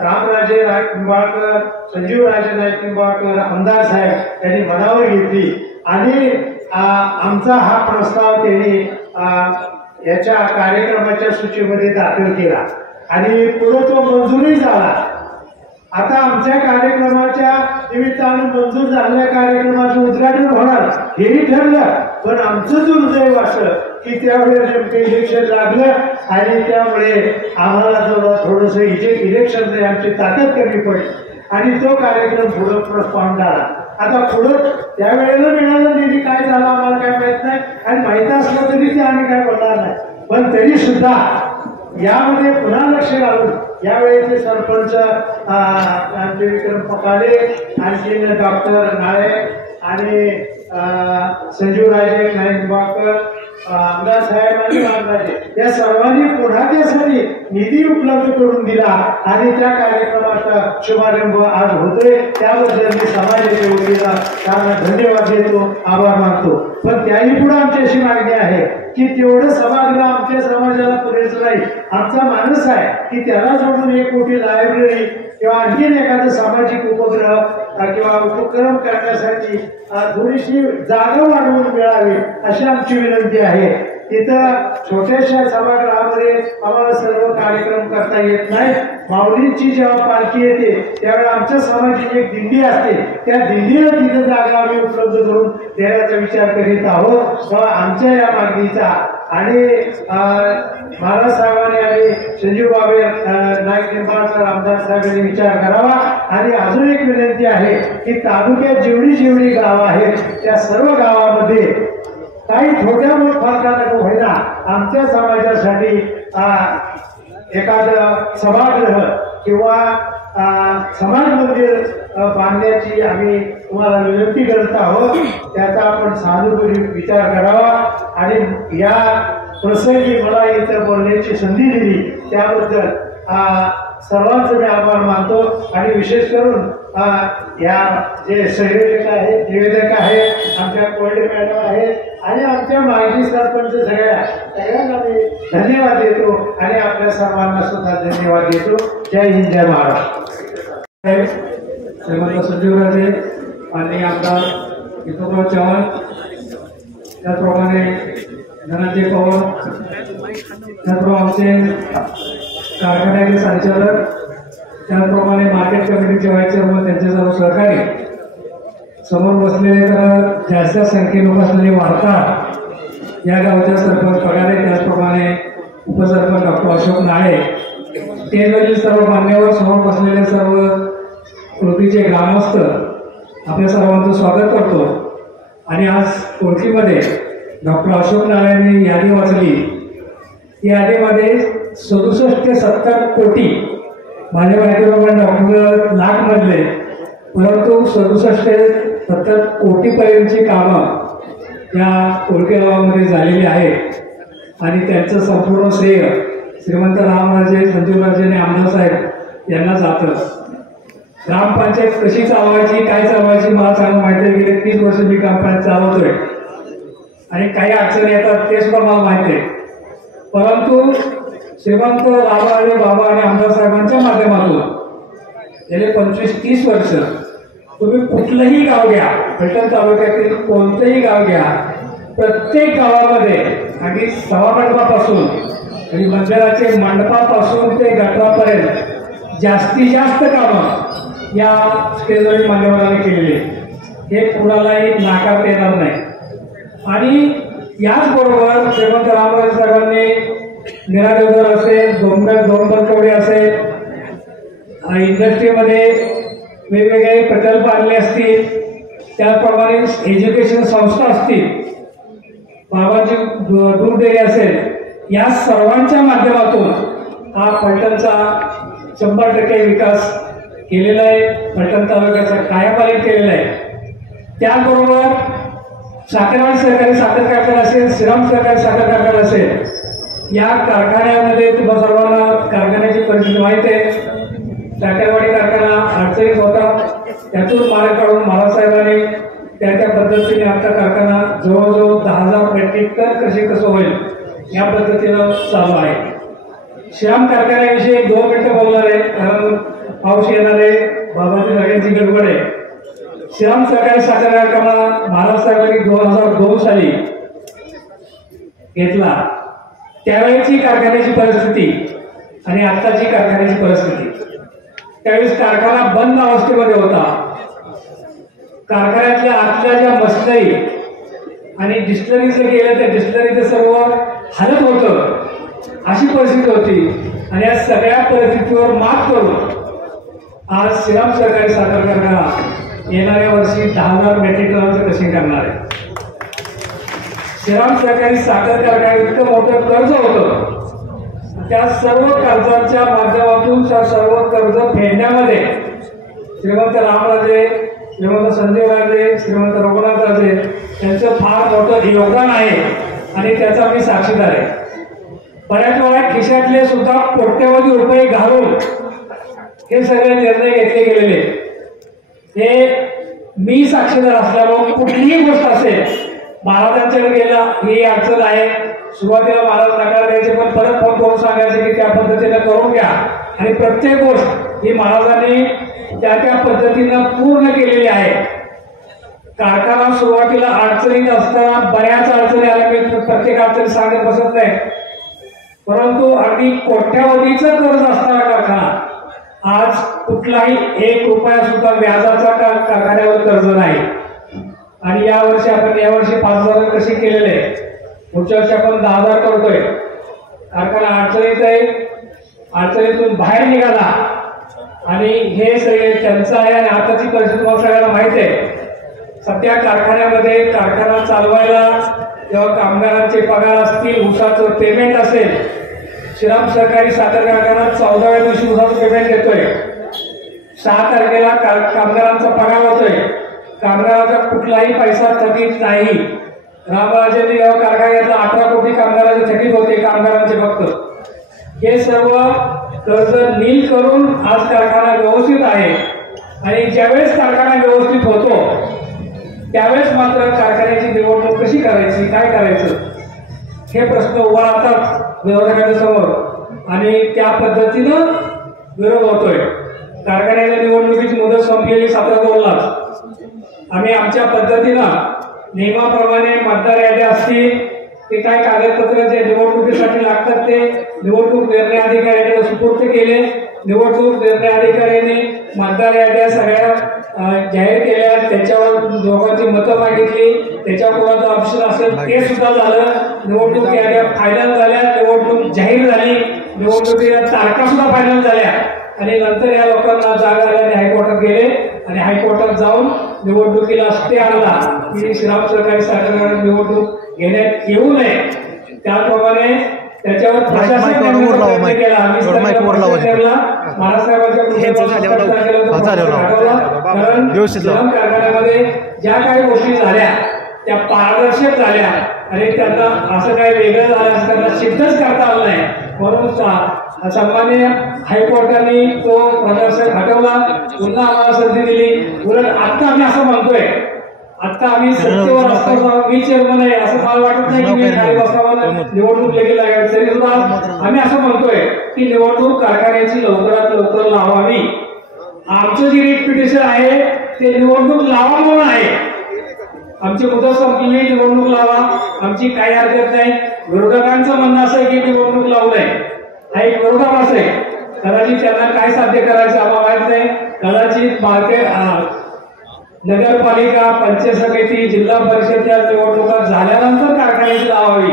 रामराजे नाईक निंबाळकर, संजीवराजे नाईक निंबाळकर आमदार साहेब यांनी मनावर घेतली आणि आमचा हा प्रस्ताव त्यांनी याच्या कार्यक्रमाच्या सूचीमध्ये दाखल केला आणि पुढे तो मंजुरी झाला. आता आमच्या कार्यक्रमाच्या निमित्तानं मंजूर झालेल्या कार्यक्रमाचं उद्घाटन होणार हेही ठरलं. पण आमचं दुर्दैव असं की त्यावेळेस नेमकं इलेक्शन लागलं आणि त्यामुळे आम्हाला थोडंसं इलेक्शन आमची ताकद कमी पडली आणि तो कार्यक्रम पुढं पोस्टपोन झाला. आता पुढं त्यावेळेला मिळालं निधी काय झाला आम्हाला काय माहित नाही आणि माहित असलं तरी ते आम्ही काय बोलणार नाही. पण तरी सुद्धा यामध्ये पुन्हा लक्ष घालून यावेळेचे सरपंच आमचे विक्रम पकाले, आणखी डॉक्टर नायक आणि संजीवराजे नाईक निंबाळकर, आमदार साहेब आणि रामराजे या सर्वांनी पुन्हा त्यासाठी निधी उपलब्ध करून दिला आणि त्या कार्यक्रमाचा शुभारंभ आज होतोय. त्याबद्दल मी समाजाच्या वतीनं त्यांना धन्यवाद देतो, आभार मानतो. पण त्याही पुढे आमची अशी मागणी आहे की तेवढं सभागृह आमच्या समाजाला पुरेसं नाही. आमचा माणूस आहे की त्याला जोडून एक मोठी लायब्ररी किंवा आणखीन एखादं सामाजिक उपग्रह किंवा उपक्रम करण्यासाठी थोडीशी जागा वाढवून मिळावी अशी आमची विनंती आहे. तिथं छोट्याशा सभागृहामध्ये आम्हाला सर्व कार्यक्रम करता येत नाही. माऊलींची जेव्हा पालखी येते त्यावेळेला आमच्या समाजाची एक दिंडी असते, त्या दिंडीला तिथं जागा आम्ही उपलब्ध करून देण्याचा विचार करीत आहोत. आमच्या या मागणीचा आणि महाराज साहेबांनी आणि संजीव बाबे नाईक निंबाळकर आमदार साहेबांनी विचार करावा. आणि अजून एक विनंती आहे की तालुक्यात जेवढी जेवढी गावं आहेत त्या सर्व गावामध्ये काही थोड्या मोठ फरकानं होईना आमच्या समाजासाठी एखादं सभागृह किंवा समाज मंदिर बांधण्याची आम्ही तुम्हाला विनंती करत आहोत. त्याचा आपण सानुकूल विचार करावा. आणि या प्रसंगी मला इथं बोलण्याची संधी दिली त्याबद्दल सर्वांचे मी आभार मानतो. आणि विशेष करून या जे संयोजक आहेत, निवेदक आहेत, आमच्या कोल्डे मॅडम आहेत आणि आमच्या माजी सरपंच सगळ्यांना मी धन्यवाद देतो आणि आपल्या सर्वांना सुद्धा धन्यवाद देतो. जय हिंद, जय महाराष्ट्र. श्रीमंत संजीवराजे आणि आमदार विठोबराव चव्हाण, त्याचप्रमाणे धनंजय पवार, त्याचप्रमाणे आमचे कारखान्याचे संचालक, त्याचप्रमाणे मार्केट कमिटीचे व्हायचे व त्यांचे सर्व सहकारी समोर बसलेले तर जास्त संख्येने उपस्थिती वाढतात. या गावच्या सरपंच पगारे, त्याचप्रमाणे उपसरपंच डॉक्टर अशोक नाळे, स्टेजवरील सर्व मान्यवर, समोर बसलेले सर्व कृतीचे ग्रामस्थ, आपल्या सर्वांचं स्वागत करतो. आणि आज कोळकीमध्ये डॉक्टर अशोक नाळेंनी यादी वाचली. या यादीमध्ये 67 ते 70 कोटी, माझ्या माहितीप्रमाणे डॉक्टर लाख मधले, परंतु 67 ते 70 कोटीपर्यंतची कामं या कोळके गावामध्ये झालेली आहेत. आणि त्यांचं संपूर्ण श्रेय श्रीमंत रामराजे, संजीवराजे आणि आमदार साहेब यांना जातं. ग्रामपंचायत कशी चालवायची, काय चालवायची मला चांगलं माहिती आहे. गेले 30 वर्ष मी ग्रामपंचायत चालवतोय आणि काही अडचणी येतात ते सुद्धा मला माहिती आहे. परंतु श्रीमंत रामराजे बाबा आणि आमदार साहेबांच्या माध्यमातून गेले 25-30 वर्ष तुम्ही कुठलंही गाव घ्या, फलटण तालुक्यातील कोणतंही गाव घ्या, प्रत्येक गावामध्ये अगदी सभामंडपापासून आणि मंदिराचे मंडपापासून ते गटापर्यंत जास्तीत जास्त कामं या स्टेजवरील मान्यवरांनी केलेली. हे कुणालाही नाकारता येणार नाही. आणि याचबरोबर श्रीमंत रामराजे साहेबांनी निरादेवर असेल, दोन बनकवडे असेल, इंडस्ट्रीमध्ये वेगवेगळे प्रकल्प आणले असतील, त्याचप्रमाणे एज्युकेशन संस्था असतील, बाबांची दूध डेअरी असेल, या सर्वांच्या माध्यमातून हा फलटणचा 100% विकास केलेला आहे. फलटण तालुक्याचा कायापालट केलेला आहे. त्याचबरोबर साखरवाडी सहकारी साखर कारखाना असेल, श्रीराम सहकारी साखर कारखाना असेल, या कारखान्यामध्ये तुम्हा सर्वांना कारखान्याची परिस्थिती माहीत आहे. साखरवाडी कारखाना अडचणीत होता, त्यातून मार्ग काढून महाराजसाहेबांनी त्या पद्धतीने आता कारखाना जवळजवळ 10,000 मेट्रिक टन कसं होईल या पद्धतीनं चालू आहे. श्रीराम कारखान्याविषयी 2 मिनिटं बोलणार आहे, कारण पाऊस येणार आहे, बाबाची सगळ्यांची गडबड आहे. श्रीराम सहकारी साखर कारखाना महाराजसाहेबांनी 2002 साली घेतला. त्यावेळेची कारखान्याची परिस्थिती आणि आत्ताची कारखान्याची परिस्थिती, त्यावेळेस कारखाना बंद अवस्थेमध्ये होता. कारखान्यातल्या आतल्या ज्या मशिनरी आणि डिस्टलरीचं गेलं त्या डिस्टलरीचं सर्व हालत होतं, अशी परिस्थिती होती. आणि या सगळ्या परिस्थितीवर मात करून आज श्रीराम सहकारी साखर कारखाना येणाऱ्या वर्षी 10,000 मेट्रिक टनांचं क्रशिंग करणार आहे. श्रीराम सहकारी साखर कारखान्यात इतकं मोठं कर्ज होतं, त्या सर्व कर्जांच्या माध्यमातून सर्व कर्ज फेडण्यामध्ये श्रीमंत रामराजे, श्रीमंत संजीवराजे, श्रीमंत रघुनाथराजे यांचं फार मोठं योगदान आहे आणि त्याचा मी साक्षीदार आहे. बऱ्याच वेळा खिशातले सुद्धा कोट्यवधी रुपये घालून हे सगळे निर्णय घेतले गेलेले, हे मी साक्षीदार असल्यामुळे कुठलीही गोष्ट असेल महाराजांच्याकडे गेला ही अडचण आहे, सुरुवातीला महाराज नकार द्यायचे, पण परत फोन करून सांगायचे की त्या पद्धतीने करून घ्या. आणि प्रत्येक गोष्ट ही महाराजांनी त्या पद्धतीनं पूर्ण केलेली आहे. कारखाना सुरुवातीला अडचणीत असताना बऱ्याच अडचणी आल्या, मी प्रत्येक अडचणी सांगत बसत नाही, परंतु अगदी कोट्यावधीचं कर्ज असणारा कारखाना आज कुठलाही 1 रुपया सुद्धा व्याजाचा कारखान्यावर कर्ज नाही. आणि यावर्षी 5,000 कसे केलेले, पुढच्या वर्षी आपण 10,000 करतोय. कारखाना अडचणीत आहे, अडचणीतून बाहेर निघाला आणि हे सगळे त्यांचं आहे. आणि आताची परिस्थिती तुम्हाला सगळ्यांना माहिती आहे. सध्या कारखान्यामध्ये कारखाना चालवायला जेव्हा कामगारांचे पगार असतील, ऊसाचं पेमेंट असेल, श्रीराम सहकारी साखर कारखाना 14व्या दिवशी ऊसाचं पेमेंट देतोय. 6 तारखेला कामगारांचा पगार होतोय. कामगाराचा कुठलाही पैसा थकीत नाही. रामराजेंनी जेव्हा कारखाना घेतला 18 कोटी कामगारांचे थकीत होते, कामगारांचे फक्त. हे सर्व कर्ज नील करून आज कारखाना व्यवस्थित आहे. आणि ज्यावेळेस कारखाना व्यवस्थित होतो त्यावेळेस मात्र कारखान्याची निवडणूक कशी करायची, काय करायचं, हे प्रश्न उभा राहतात विरोधकांच्या समोर. आणि त्या पद्धतीनं विरोध होतोय. कारखान्याच्या निवडणुकीची मुदत संपलेली 17/2लाच. आम्ही आमच्या पद्धतीनं नियमाप्रमाणे मतदार याद्या असतील, ते काय कागदपत्र जे निवडणुकीसाठी लागतात ते निवडणूक निर्णय अधिकाऱ्याकडे सुपूर्द केले. निवडणूक निर्णय अधिकाऱ्यांनी मतदार याद्या सगळ्या जाहीर केल्या, त्याच्यावर दोघांची मतं मागितली, त्याच्यावर कोणाचं ऑप्शन असेल ते सुद्धा झालं. निवडणूक याद्या फायनल झाल्या, निवडणूक जाहीर झाली, निवडणुकीच्या तारखा सुद्धा फायनल झाल्या. आणि नंतर या लोकांना जाग आल्याने हायकोर्टात गेले आणि हायकोर्टात जाऊन निवडणुकीला स्टे आणला की श्रीराम सहकारी साखर कारखाना निवडणूक घेण्यात येऊ नये. त्याप्रमाणे त्याच्यावर प्रशासन केला. श्रीराम कारखान्यामध्ये ज्या काही गोष्टी झाल्या त्या पारदर्शक झाल्या आणि त्यांना असं काही वेगळं झालं असं त्यांना सिद्धच करता आलं नाही. म्हणून सन्माननीय हायकोर्टाने तो प्रदर्शक हटवला, पुन्हा आम्हाला संधी दिली. उलट आता आम्ही असं म्हणतोय, आता आम्ही सत्तेवर असतो, मी चेअरमन आहे असं मला वाटत नाही की मी खाली बसावं निवडणूक लगेच लागावी. तरी सुद्धा आम्ही असं म्हणतोय की निवडणूक कारखान्याची लवकरात लवकर लावावी. आमचं जे रिट पिटिशन आहे ते निवडणूक लावा म्हणून आहे. आमची मुदत संपलेली, निवडणूक लावा, आमची काही हरकत नाही. विरोधकांचं म्हणणं असं आहे की निवडणूक लावू नये, हा एक विरोधाभास आहे. कदाचित त्यांना काय साध्य करायचं आम्हाला माहित नाही. कदाचित नगरपालिका, पंचायत समिती, जिल्हा परिषदच्या निवडणुका झाल्यानंतर कारखान्याची लावावी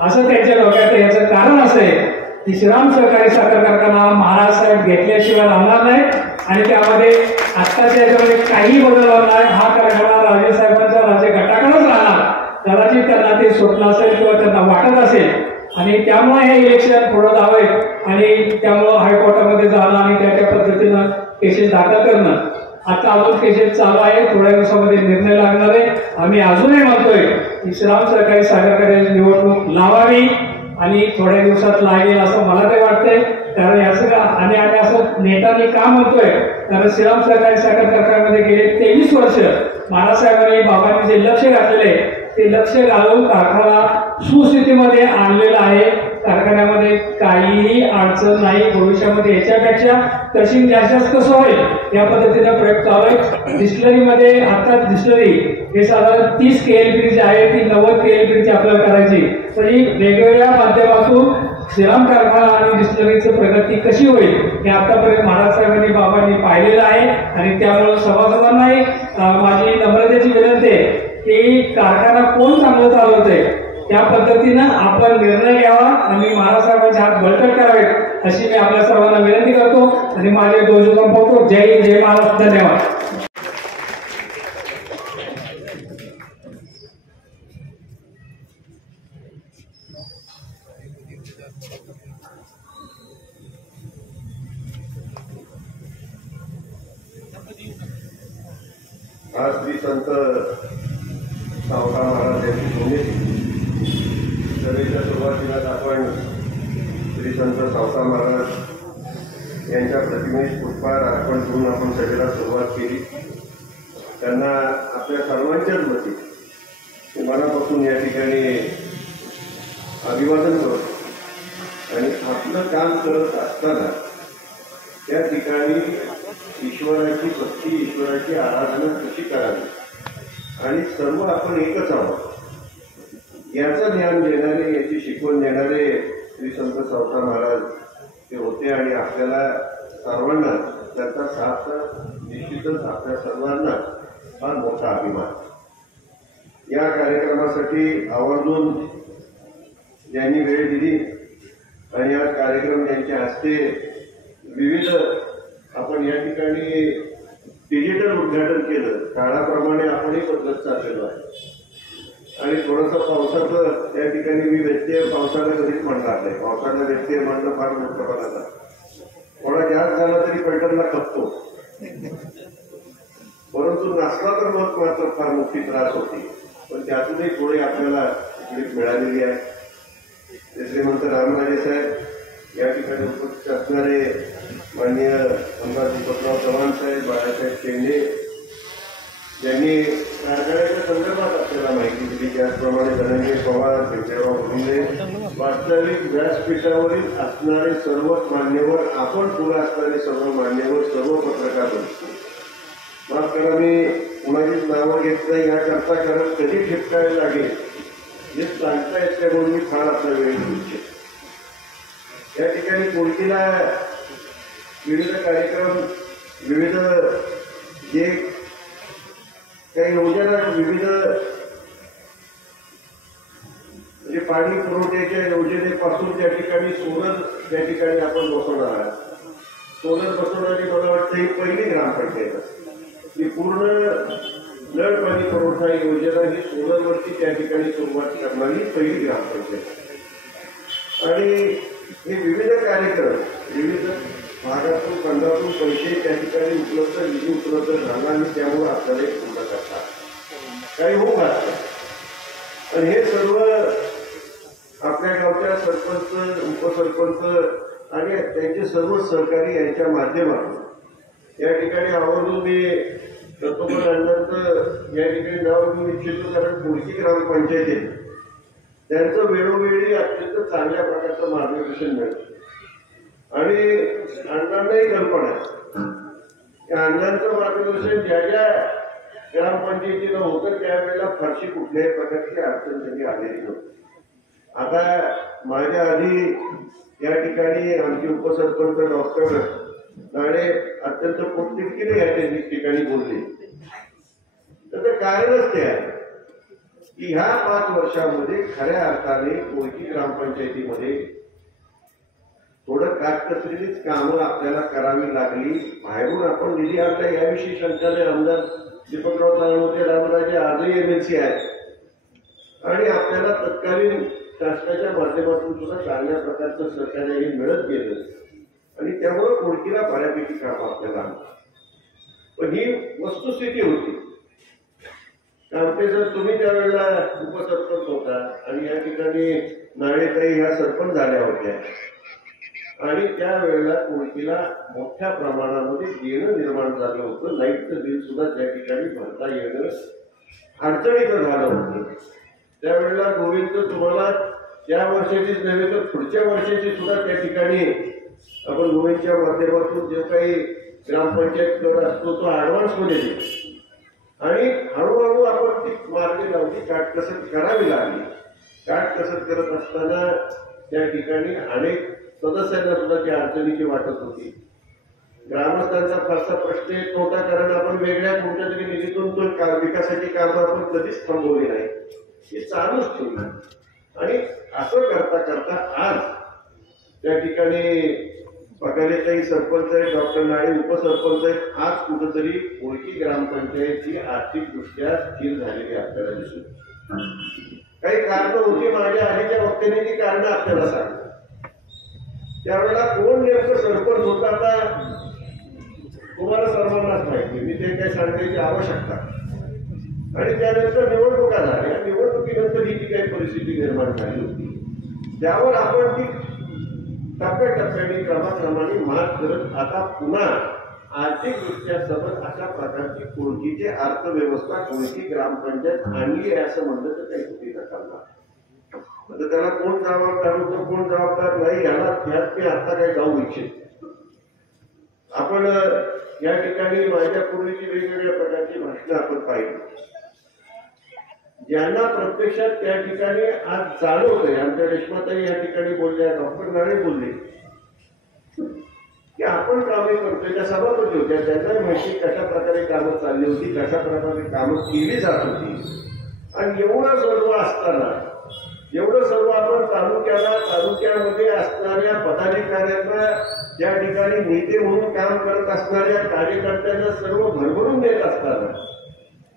असं त्यांच्या डोक्यात. याचं कारण असं आहे की श्रीराम सहकारी साखर कारखाना महाराज साहेब घेतल्याशिवाय राहणार नाही आणि त्यामध्ये आत्ताच्या याच्यामध्ये काही बदल होणार नाही. हा कारखाना राजेसाहेबांच्या राज्य गटाकडेच राहणार. कदाचित त्यांना ते स्वप्न असेल किंवा त्यांना वाटत असेल आणि त्यामुळे हे इलेक्शन पुढे जावेत आणि त्यामुळं हायकोर्टामध्ये जाणं आणि त्या पद्धतीनं केसेस दाखल करणं. आता अजून केसेस चालू आहे, थोड्या दिवसामध्ये निर्णय लागणार आहे. आम्ही अजूनही म्हणतोय की श्रीराम सहकारी साखर कारखान्याची निवडणूक लावावी आणि थोड्या दिवसात लागेल असं मला तरी वाटतंय. कारण याचं का आणि आम्ही असं नेटाने का म्हणतोय, कारण श्रीराम सहकारी साखर कारखान्यामध्ये गेले 23 वर्ष महाराजसाहेबांनी बाबांनी जे लक्ष घातलेले ते लक्ष घालून कारखाना सुस्थितीमध्ये आणलेला आहे. कारखान्यामध्ये काहीही अडचण नाही. भविष्यामध्ये याच्यापेक्षा तशी जास्त कसं होईल या पद्धतीने प्रयोग चालू आहे. डिस्टिलरीमध्ये आता डिस्टिलरी हे साधारण 30 KLPD आहे, ती 90 KLPD आपल्याला करायची. तरी वेगवेगळ्या माध्यमातून श्रीराम कारखाना आणि डिस्टिलरीची प्रगती कशी होईल हे आतापर्यंत महाराजसाहेबांनी बाबांनी पाहिलेलं आहे. आणि त्यामुळे सभासदांनाही माझी नम्रतेची विनंती आहे की कारखाना कोण चांगलं चालवतंय त्या पद्धतीनं आपण निर्णय घ्यावा आणि महाराजसाहेबांचे हात बळकट करावेत अशी मी आपल्या सर्वांना विनंती करतो आणि माझे 2 शब्द संपवतो. जय महाराज. धन्यवाद. आज श्री संत सावकार महाराज यांची पुण्यतिथी. सभेच्या सुरुवातीलाच आपण श्री संत सावकार महाराज यांच्या प्रतिमेस पुष्पहार अर्पण करून आपण सभेला सुरुवात केली. त्यांना आपल्या सर्वांच्याच वतीने मी मनापासून या ठिकाणी अभिवादन करतो आणि आपलं काम करत असताना त्या ठिकाणी ईश्वराची भक्ती, ईश्वराची आराधना कशी करावी आणि सर्व आपण एकच आहोत याचं ज्ञान देणारे, याची शिकवण देणारे श्री संत सावकार महाराज ते होते आणि आपल्याला सर्वांना त्याचा साथ निश्चितच आपल्या सर्वांना फार मोठा अभिमान. या कार्यक्रमासाठी आवर्जून ज्यांनी वेळ दिली आणि हा कार्यक्रम त्यांच्या हस्ते विविध आपण या ठिकाणी डिजिटल उद्घाटन केलं. काळाप्रमाणे आपणही बदलत चाललेलो आहे आणि थोडंसं पावसाचं त्या ठिकाणी मी व्यत्यय पावसाला कधीच म्हणणार नाही. पावसाला व्यत्यय म्हणणं फार मोठं थोडा जास्त झाला तरी पैठणला खपतो, परंतु नसला तर मग मात्र फार मोठी त्रास होती. पण त्यातूनही थोडी आपल्याला तकलीफ मिळालेली आहे. ते श्रीमंत रामराजे साहेब या ठिकाणी उपस्थित असणारे माननीय आमदार दीपकराव चव्हाण साहेब, बाळासाहेब शेंडे यांनी कारखान्याच्या संदर्भात आपल्याला माहिती दिली. त्याचप्रमाणे धनंजय पवार, भेटेराव गुरुले, वास्तविक व्यासपीठावरील असणारे सर्व मान्यवर, आपण पुढे असणारे सर्व मान्यवर, सर्व पत्रकार माफ करा मी कुणाचीच नावं घेत नाही याकरता, कारण कधी ठिपकायला लागेल हे सांगता येत नाही म्हणून मी फार आपला वेळ घेऊ इच्छितो. या ठिकाणी कोणतीला विविध कार्यक्रम, विविध जे काही योजना, विविध म्हणजे पाणी पुरवठ्याच्या योजनेपासून त्या ठिकाणी सोलर त्या ठिकाणी आपण बसवणार आहात. सोलर बसवणारी मला वाटतं ही पहिली ग्रामपंचायत असते. ही पूर्ण नळ पाणी पुरवठा योजना ही सोलरवरती त्या ठिकाणी सुरुवात करणारी पहिली ग्रामपंचायत. आणि हे विविध कार्यक्रम विविध भागातून खंडातून पैसे त्या ठिकाणी उपलब्ध, निधी उपलब्ध झाला आणि त्यामुळे आपल्याला एक पूर्ण करतात काही होऊ घातलं. आणि हे सर्व आपल्या गावच्या सरपंच, उपसरपंच आणि त्यांचे सर्व सहकारी यांच्या माध्यमातून या ठिकाणी आवर्जून मी दत्तोपंतांचं या ठिकाणी नाव घेऊ इच्छितो, कारण पुढची ग्रामपंचायत त्यांचं वेळोवेळी अत्यंत चांगल्या प्रकारचं मार्गदर्शन मिळतं. आणि अण्णांनाही कल्पना आहे अण्णांचं मार्गदर्शन ज्या ज्या ग्रामपंचायतीला होतं त्यावेळेला फारशी कुठल्याही प्रकारची अडचण त्यांनी आलेली नव्हती. आता माझ्या आधी या ठिकाणी आमचे उपसरपंच डॉक्टर नाणे अत्यंत पोटतिडकीने या ठिकाणी बोलले. त्याचं कारणच ते आहे की ह्या 5 वर्षामध्ये खऱ्या अर्थाने कोळकी ग्रामपंचायतीमध्ये थोडं काटकसरीच कामं आपल्याला करावी लागली. बाहेरून आपण निधी आणला याविषयी शंका नाही. आमदार दीपकराव चव्हाण होते, रामराजे आजही MLC आहेत आणि आपल्याला तत्कालीन शासनाच्या माध्यमातून सुद्धा चांगल्या प्रकारचं सहकार्य मिळत गेलं आणि त्यामुळे कोळकीला बऱ्यापैकी काम आपल्याला आलं. पण ही वस्तुस्थिती होती. आमचे जर तुम्ही त्यावेळेला उपसरपंच होता आणि या ठिकाणी नाळेताई ह्या सरपंच झाल्या होत्या आणि त्यावेळेला कोळकीला मोठ्या प्रमाणामध्ये देणं निर्माण झालं होतं. लाईटचं बिल सुद्धा त्या ठिकाणी भरता येणं अडचणीचं झालं होतं. त्यावेळेला गोविंद तुम्हाला त्या वर्षाचीच नव्हे तर पुढच्या वर्षाची सुद्धा त्या ठिकाणी आपण गोविंदच्या माध्यमातून जे काही ग्रामपंचायत कर असतो तो ऍडव्हान्समध्ये देतो आणि हळूहळू आपण ती मार्गी लावली, काटकसर करावी लागली. काटकसर करत असताना त्या ठिकाणी अनेक सदस्यांना सुद्धा ती अडचणीची वाटत होती. ग्रामस्थांचा फारसा प्रश्न येत नव्हता, कारण आपण वेगळ्या कोणत्या तरी निधीतून तो विकासाची कामं आपण कधीच थांबवली नाही, हे चालूच ठेवली. आणि असं करता करता आज त्या ठिकाणी पगारेताई सरपंच आहे, डॉक्टर नाळे उपसरपंच आहेत. आज कुठंतरी कोळकी ग्रामपंचायतची आर्थिकदृष्ट्या स्थिर झालेली आपल्याला दिसून. काही कारणं होती माझ्या आधीच्या वक्त्याने, ती कारणं आपल्याला सांगितलं. त्यावेळेला कोण नेमकं सरपंच होता आता तुम्हाला सर्वांनाच माहिती, मी ते काही सांगण्याची आवश्यकता. आणि त्यानंतर निवडणुका झाल्या. निवडणुकीनंतर ही जी काही परिस्थिती निर्माण झाली होती त्यावर आपण ती टप्प्याटप्प्याने क्रमाक्रमाने मात करत आता पुन्हा आर्थिकदृष्ट्या सबल अशा प्रकारची कोणतीची अर्थव्यवस्था कोणती ग्रामपंचायत आणली आहे असं म्हणलं तर काही चुकी नका. आता त्याला कोण जबाबदार होतं कोण जबाबदार नाही याला त्यात मी आता काही जाऊ इच्छित. आपण या ठिकाणी माझ्या पूर्वीची वेगवेगळ्या प्रकारची भाषणं आपण पाहिली ज्यांना प्रत्यक्षात त्या ठिकाणी आज जाणवतंय. आमच्या रेश्माताई या ठिकाणी बोलल्या, डॉक्टर नाळे बोलले की आपण कामे करतोय. त्या सभापती होत्या, त्यांना माहिती कशा प्रकारे कामं चालली होती, कशा प्रकारे कामं केली जात होती. आणि एवढं सर्व असताना एवढं सर्व आपण तालुक्यामध्ये असणाऱ्या पदाधिकाऱ्यांना त्या ठिकाणी नेते म्हणून काम करत असणाऱ्या कार्यकर्त्यांना सर्व भरभरून देत असताना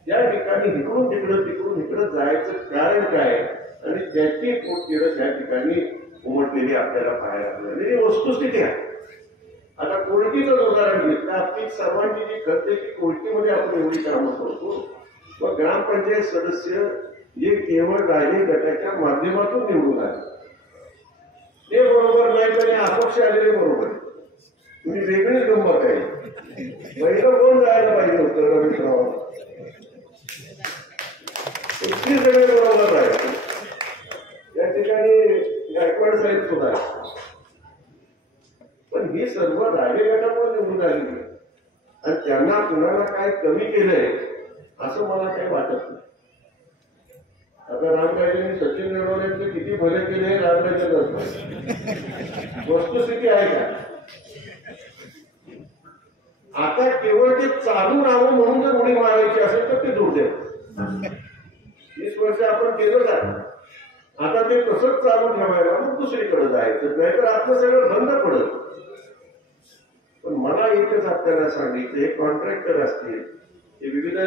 त्या ठिकाणी इकडून तिकडं जायचं कारण काय आणि त्याची पोटतिडं त्या ठिकाणी उमटलेली आपल्याला पाहायला मिळाली. ही वस्तुस्थिती आहे. आता कोर्टीचं उदाहरण घेतलं, आपली सर्वांची जी खर्च की कोर्टीमध्ये आपण एवढी कामं करतो व ग्रामपंचायत सदस्य जे केवळ राजे गटाच्या माध्यमातून निवडून आले ते बरोबर नाही तर अपक्ष आलेले बरोबर. तुम्ही वेगळीच गंमत आहे. पहिलं कोण जायला पाहिजे होतं रवींद्रराव, इतकी सगळे बरोबर आहे. त्या ठिकाणी गायकवाड साहेब सुद्धा, पण ही सर्व राजे गटामुळे निवडून आली आणि त्यांना कुणाला काय कमी केलंय असं मला काही वाटत नाही. आता रामराजेंनी सचिन निळवण्याचे किती भले केले हे रामराजे नसतं. वस्तुस्थिती आहे का? आता केवळ ते चालू राहावं म्हणून जर उडी मारायची असेल तर ते दुर्दैव. 20 वर्ष आपण केलं का? आता ते तसंच चालू ठेवायला मग दुसरीकडे जायचं, नाहीतर आपलं सगळं बंद पडत. पण मला एकच आपल्याला सांगितलं, हे कॉन्ट्रॅक्टर असतील, हे विविध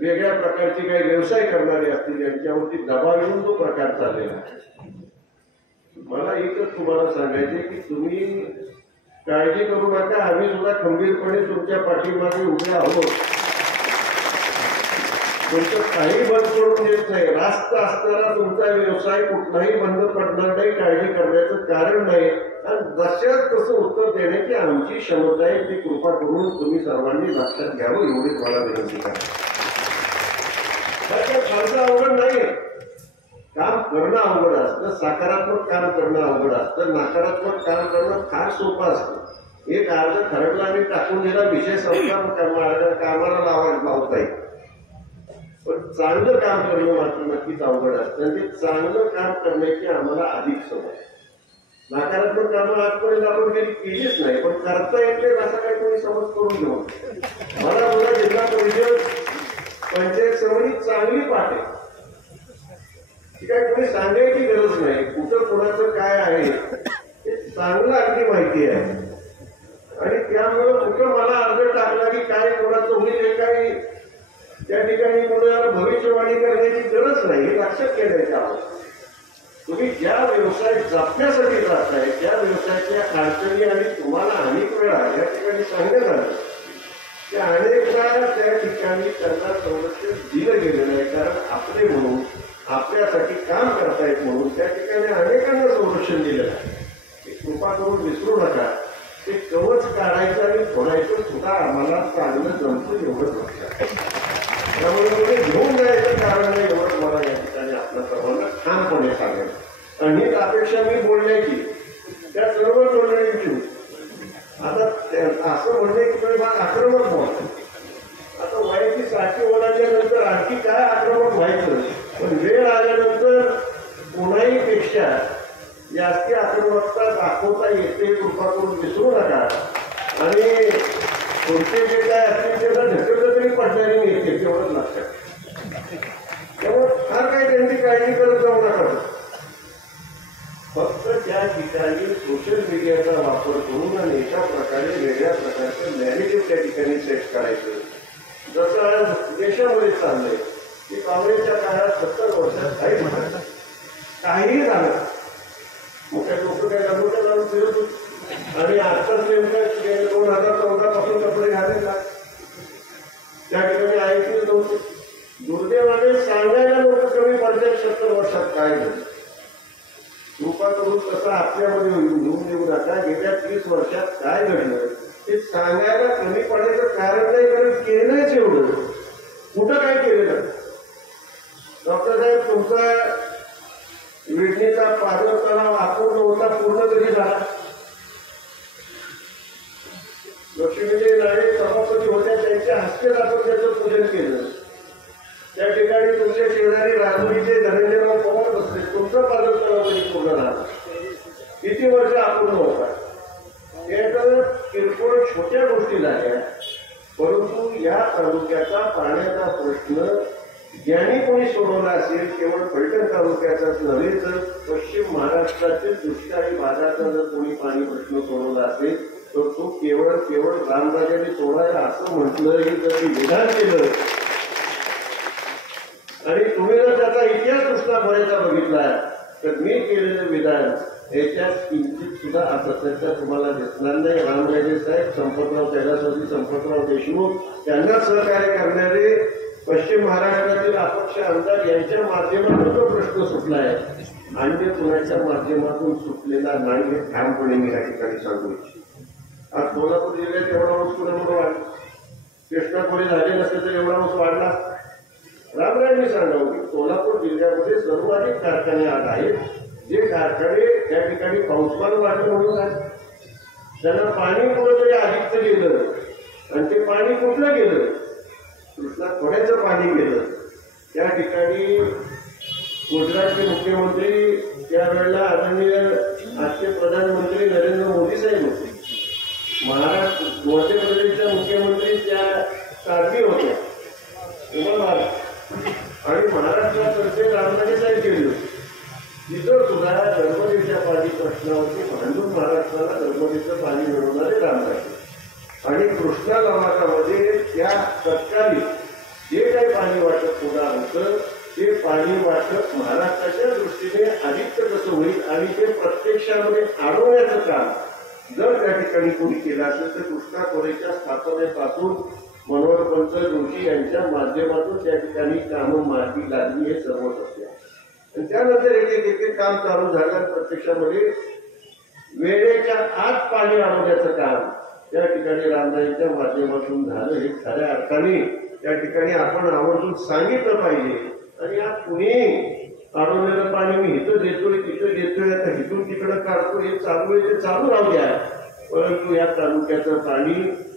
वेगळ्या प्रकारचे काही व्यवसाय करणारे असतील, यांच्यावरती दबाव येऊन जो प्रकार चाललेला आहे, मला एकच तुम्हाला सांगायचे की तुम्ही काळजी करू नका. आम्ही सुद्धा खंबीरपणे तुमच्या पाठीमागे उभे आहोत. तुमचं काही बंद करून देत नाही. रास्त असणारा तुमचा व्यवसाय कुठलाही बंद पडणार नाही, काळजी करण्याचं कारण नाही. आणि जशाच तसं उत्तर देण्याची आमची क्षमता आहे, ती कृपा करून तुम्ही सर्वांनी लक्षात घ्यावं एवढीच मला विनंती करा. फारसं अवघड नाही. काम करणं अवघड असतं, सकारात्मक काम करणं अवघड असतं, नकारात्मक काम करणं फार सोपं असतं. एक अर्ज खरडला आणि टाकून दिला, विषय संपला, कामाला लावता येईल. पण चांगलं काम करणं मात्र नक्कीच अवघड असतं आणि ते चांगलं काम करण्याची आम्हाला अधिक सवय. नकारात्मक कामं आजपर्यंत आपण कधी केलीच नाही, पण करता येत नाही असं काही कोणी समज करून घेऊ. मला सुद्धा जिल्हा परिषद पंचायत समिती चांगली पाठे, ती काय कोणी सांगायची गरज नाही. कुठं कोणाचं काय आहे हे चांगलं अगदी माहिती आहे. आणि त्यामुळं कुठं मला अर्ज टाकला की काय कोणाचं होईल हे काही त्या ठिकाणी कोणाला भविष्यवाणी करण्याची गरज नाही, हे लक्षात घेण्याचं आहे. तुम्ही ज्या व्यवसाय जपण्यासाठी जाताय त्या व्यवसायाच्या अडचणी आणि तुम्हाला अनेक वेळा या ठिकाणी सांगण्यात आलं की अनेक वेळा त्या ठिकाणी त्यांना संरक्षण दिलं गेलं नाही, कारण आपले म्हणून आपल्यासाठी काम करतायत म्हणून त्या ठिकाणी अनेकांना संरक्षण दिलं नाही. ते कृपा करून विसरू नका. ते कवच काढायचं आणि फोडायचं सुद्धा आम्हाला चांगलं जमतं एवढंच लक्षात. त्यामुळे घेऊन जायचं कारण नाही एवढं मला या ठिकाणी आपल्या सर्वांना ठामपणे सांगेल. आणि हीच अपेक्षा मी बोलण्याची त्या सर्व मंडळींची. आता असं म्हणणे की तुम्ही मला आक्रमक बोला. आता वयाची 60 ओलांडल्यानंतर आणखी काय आक्रमक व्हायचं, पण वेळ आल्यानंतर कोणाही पेक्षा जास्ती आक्रमकता दाखवता येते. कृपा करून विसरू नका. आणि पुढचे जे काय असतील त्याला ढकललं तरी पडणारी येते तेवढंच लक्षात. त्यामुळे फार काही त्यांची काळजी करत जाऊ नका. फक्त त्या ठिकाणी सोशल मीडियाचा वापर करून आणि एका प्रकारे वेगळ्या प्रकारचं नॅरेटिव्ह त्या ठिकाणी सेट करायचं. जसं आज देशामध्ये चाललंय की काँग्रेसच्या काळात 70 वर्षात काही झालं, मोठ्या लोक काय लंबोट्या लावून फिरत होते आणि आत्ताच नेमकं 2014 पासून कपडे घालायला त्या ठिकाणी ऐकले नव्हते. दुर्दैवाने सांगायला लोक कमी पडतात 70 वर्षात काय झालं. कृपा करून तसं आपल्यामध्ये घेऊन येऊ नका. गेल्या 30 वर्षात काय घडलं ते सांगायला कमी पडायचं लक्ष्मीदेवी नाळे सभापती होत्या, त्यांच्या हस्ते आपण त्याचं पूजन केलं. त्या ठिकाणी तुमच्या शेजारी राजूरीचे धनंजयराव पवार बसले. तुमचं पादत्राव पूर्ण झालं. किती वर्ष अपूर्ण होता. हे तर किरकोळ छोट्या गोष्टी झाल्या, परंतु या तालुक्याचा पाण्याचा प्रश्न ज्यांनी कोणी सोडवला असेल केवळ फलटण तालुक्याचाच नव्हे तर पश्चिम महाराष्ट्रातील दुष्काळी भागाचा जर कोणी पाणी प्रश्न सोडवला असेल तर तो केवळ रामराजाने सोडायला असं म्हटलं हे जर मी विधान केलं आणि तुम्ही जर त्याचा इतिहास नुसता बऱ्याचा बघितला तर मी केलेलं विधान याच्यात किंचित सुद्धा असाध्यता तुम्हाला दिसणार नाही. रामराजे साहेब, संपतराव कैलासवासी, संपतराव देशमुख यांना सहकार्य करणारे पश्चिम महाराष्ट्रातील अपक्ष आमदार यांच्या माध्यमातून जो प्रश्न सुटला आहे अन्य कुणाच्या माध्यमातून सुटलेला नाही हे ठामपणे मी या ठिकाणी सांगू इच्छितो. आज सोलापूर जिल्ह्यात एवढा ऊस कुणामुळे वाढला? कृष्णापुरी झाले नसते तर एवढा ऊस वाढला? रामराजांनी सांगावं की सोलापूर जिल्ह्यामध्ये सर्वाधिक कारखाने आज आहेत जे कारखाने त्या ठिकाणी पाऊसमान वाढलं म्हणून आहेत. त्यांना पाणी कुठंतरी अधिकचं गेलं आणि ते पाणी कुठलं गेलं? कृष्णा खोऱ्याचं पाणी गेलं. त्या ठिकाणी गुजरातचे मुख्यमंत्री त्यावेळेला आदरणीय आजचे प्रधानमंत्री नरेंद्र मोदी साहेब होते. महाराष्ट्र मध्य प्रदेशच्या मुख्यमंत्री त्या कारगी होत्या उमरवार आणि महाराष्ट्रातर्फे रामराजे साहेब गेले. तिथं सुद्धा नर्मदेच्या पाणी प्रश्नावरती भांडून महाराष्ट्राला नर्मदेचं पाणी मिळवणारे रामराजे आणि कृष्णा गावामध्ये त्या तत्कालीन जे काही पाणी वाटप पुन्हा होतं ते पाणी वाटप महाराष्ट्राच्या दृष्टीने अधिक कसं होईल आणि ते प्रत्यक्षामध्ये आणवण्याचं काम जर त्या ठिकाणी कोणी केलं असेल तर कृष्णा खोरेच्या स्थापनेपासून मनोहर पंत जोशी यांच्या माध्यमातून त्या ठिकाणी कामं मार्गी लागली हे सर्व सत्य. आणि त्यानंतर एक काम चालू झालं. प्रत्यक्षामध्ये वेळेच्या आत पाणी आणवण्याचं काम त्या ठिकाणी रामराजांच्या माध्यमातून झालं. हे खऱ्या अर्थाने त्या ठिकाणी आपण आवर्जून सांगितलं पाहिजे. आणि आज कुणी अडवलेलं पाणी मी इथं देतोय तिथं देतोय आता इथून तिकडं काढतो हे चालू आहे ते चालू राहू द्या, परंतु या तालुक्याचं पाणी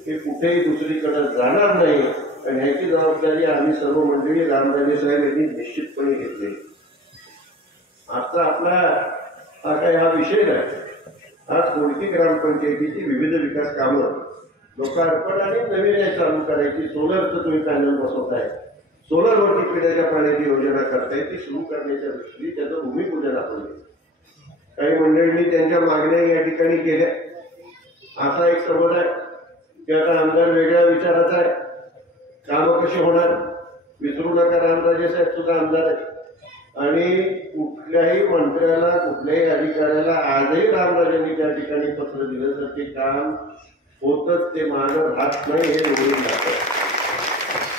हे कुठेही दुसरीकडे जाणार नाही आणि ह्याची जबाबदारी आम्ही सर्व मंडळी रामराजे साहेब यांनी निश्चितपणे घेतली. आजचा आपला हा काही हा विषय नाही. आज कोणती ग्रामपंचायतीची विविध विकास कामं लोकार्पण आणि नवीन चालू करायची. सोलरचं तुम्ही पॅनल बसवताय, सोलरवरती पिण्याच्या पाण्याची योजना करताय ती सुरू करण्याच्या दृष्टीने त्याचं भूमिपूजन आपण काही मंडळींनी त्यांच्या मागण्या या ठिकाणी केल्या. असा एक समज आहे की आता आमदार वेगळ्या विचाराचा आहे, कामं कशी होणार विसरू नका. रामराजे साहेब सुद्धा आमदार आहेत आणि कुठल्याही मंत्र्याला कुठल्याही अधिकाऱ्याला आजही रामराजांनी त्या ठिकाणी पत्र दिलं तर ते काम होतच, ते मानव राहत नाही हे निवडून जातं.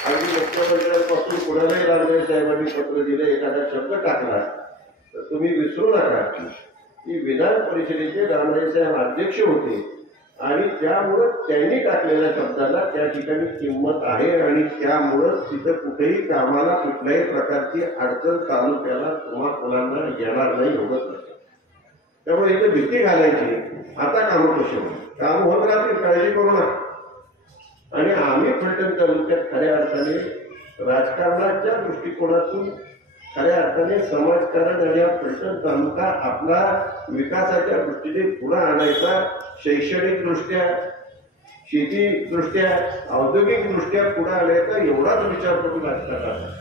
आणि मुख्यमंत्र्यांपासून कुणालाही रामराजे साहेबांनी पत्र दिलं एखादा शब्द टाकला तर तुम्ही विसरू नका की विधान परिषदेचे रामराजे साहेब अध्यक्ष होते आणि त्यामुळं त्यांनी टाकलेल्या शब्दाला त्या ठिकाणी किंमत आहे आणि त्यामुळं तिथं कुठेही कामाला कुठल्याही प्रकारची अडचण तालुक्याला किंवा मुलांना येणार नाही, होत नाही. त्यामुळे इथं भीती घालायची. आता कामं कशी होईल, काम होत राहतील, काळजी करू नका. आणि आम्ही फलटण तालुक्यात खऱ्या अर्थाने राजकारणाच्या दृष्टिकोनातून खऱ्या अर्थाने समाजकारण आणि हा फलटण तालुका आपला विकासाच्या दृष्टीने पुढे आणायचा, शैक्षणिक दृष्ट्या, शेती दृष्ट्या, औद्योगिक दृष्ट्या पुढे आणायचा एवढाच विचार करून राजकारणात.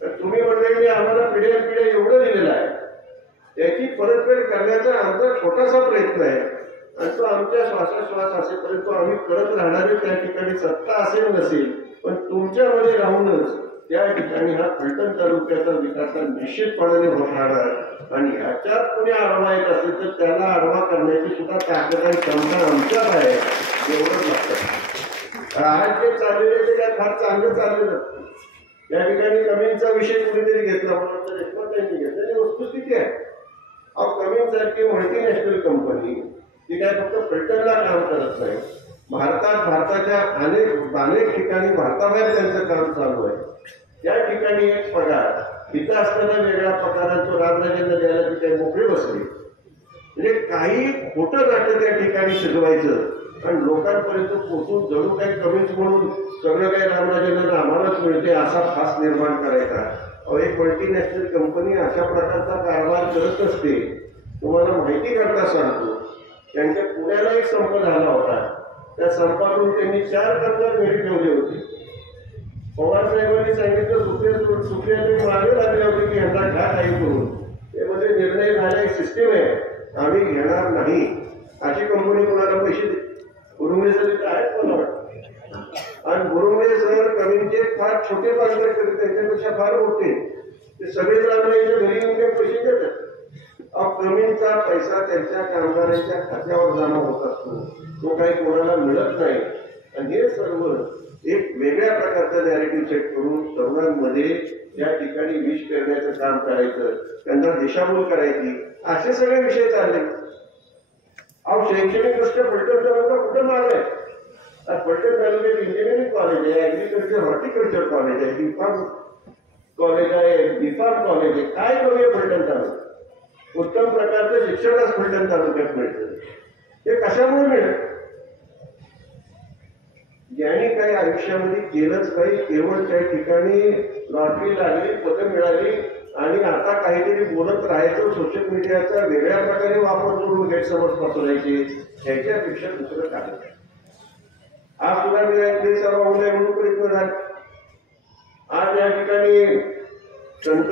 तर तुम्ही मंडळी आम्हाला पिढ्या एवढं दिलेलं आहे, त्याची परतफेड करण्याचा आमचा छोटासा प्रयत्न आहे आणि तो आमच्या श्वासोश्वास असेपर्यंत आम्ही करत राहणारे. त्या ठिकाणी सत्ता असेल नसेल पण तुमच्यामध्ये राहूनच त्या ठिकाणी हा फलटण तालुक्याचा विकास निश्चितपणाने होत राहणार आणि ह्याच्यात कुणी आडवा येत असेल तर त्याला आडवा करण्याची सुद्धा ताकद आणि क्षमता आमच्यात आहे, एवढंच लागतं. आज जे चाललेलं ते काय फार चांगलं चाललेलं. त्या ठिकाणी कमींचा विषय कुणीतरी घेतला म्हणून तर देशमुख त्यांनी घेतला. त्याची वस्तुस्थिती आहे. कमींसारखी मल्टीनॅशनल कंपनी ती काय फक्त फलटणला काम करत नाही, भारताच्या अनेक ठिकाणी भारताबाहेर त्यांचं काम चालू आहे. त्या ठिकाणी एक पगार इथं असताना वेगळ्या पगारांचं रामराजांना द्यायला ती काही मोकळी बसली. म्हणजे काही खोटं नाटक त्या ठिकाणी शिजवायचं आणि लोकांपर्यंत पोहोचून जणू काही कमीच म्हणून सगळं काही रामराजेंना आम्हालाच मिळते असा फास निर्माण करायचा. एक मल्टीनॅशनल कंपनी अशा प्रकारचा कारभार करत असते. तुम्हाला माहिती करता सांगतो, त्यांच्या पुण्याला एक संप झाला होता. त्या संपातून त्यांनी 4 कामगार घरी ठेवले होते. पवार साहेबांनी सांगितलं सुप्रिया मागे लागले होते की यांना घ्या काही करून. ते मध्ये निर्णय झाला, एक सिस्टीम आहे, आम्ही घेणार नाही. अशी कंपनी कोणाला पैसे गुरुंगे सर आहेत मला वाटतं. आणि गुरुंगे सर कमीचे फार छोटे कामगार करत, त्यांच्यापेक्षा फार मोठे. ते सगळेच रामराजेंच्या घरी येऊन काही पैसे देतात. कमीचा पैसा त्यांच्या कामगारांच्या खात्यावर जमा होत असतो, तो काही कोणाला मिळत नाही. आणि हे सर्व एक वेगळ्या प्रकारचा नॅरेटिव्ह सेट करून तरुणांमध्ये या ठिकाणी विष करण्याचं काम करायचं, त्यांना दिशाभूल करायची, असे सगळे विषय चालले. शैक्षणिक दृष्ट्या फलटण तालुका कुठं माग आहे? फलटण तालुक्यात इंजिनिअरिंग कॉलेज आहे, ऍग्रिकल्चर हॉर्टिकल्चर कॉलेज आहे, बीफार्म कॉलेज आहे, बीफार्म कॉलेज आहे. काय कमी आहे फलटण तालुका? उत्तम प्रकारचं शिक्षणच फलटण तालुक्यात मिळतं. हे कशामुळे मिळतं? ज्यांनी काही आयुष्यामध्ये केलंच काही, केवळ त्या ठिकाणी लॉटरी लागली, पदं मिळाली आणि आता काहीतरी बोलत राहायचं, सोशल मीडियाचा वेगळ्या प्रकारे वापर करून गैरसमज पसरायचे, ह्याच्यापेक्षा दुसरं काय? आज सुद्धा मी ऐकले सर्व होऊ नये म्हणून प्रयत्न झाले. आज या ठिकाणी संत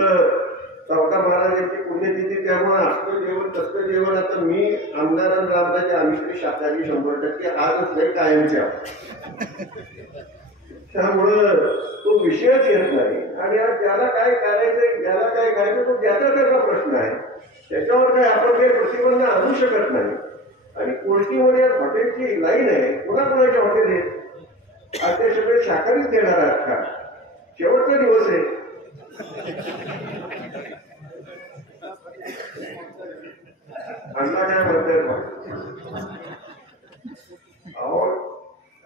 सावकार महाराजांची पुण्यतिथी, त्यामुळे असतं जेवण तसलं जेवण. आता मी आमदार आणि रामदाचे आम्ही शाकाहारी 100% आजच नाही, कायमच्या. त्यामुळं तो विषयच येत नाही. आणि आज ज्याला काय करायचं, ज्याला काय करायचं, तो ज्याचा त्याचा प्रश्न आहे. त्याच्यावर काय आपण काही प्रतिबंध आणू शकत नाही. आणि कोळशीमध्ये हॉटेलची लाईन आहे, कोणाकोणाचे हॉटेल आहेत? आज ते सगळे शाकाहारीच देणार आहात का? शेवटचा दिवस आहे. अण्णा काय म्हणतात?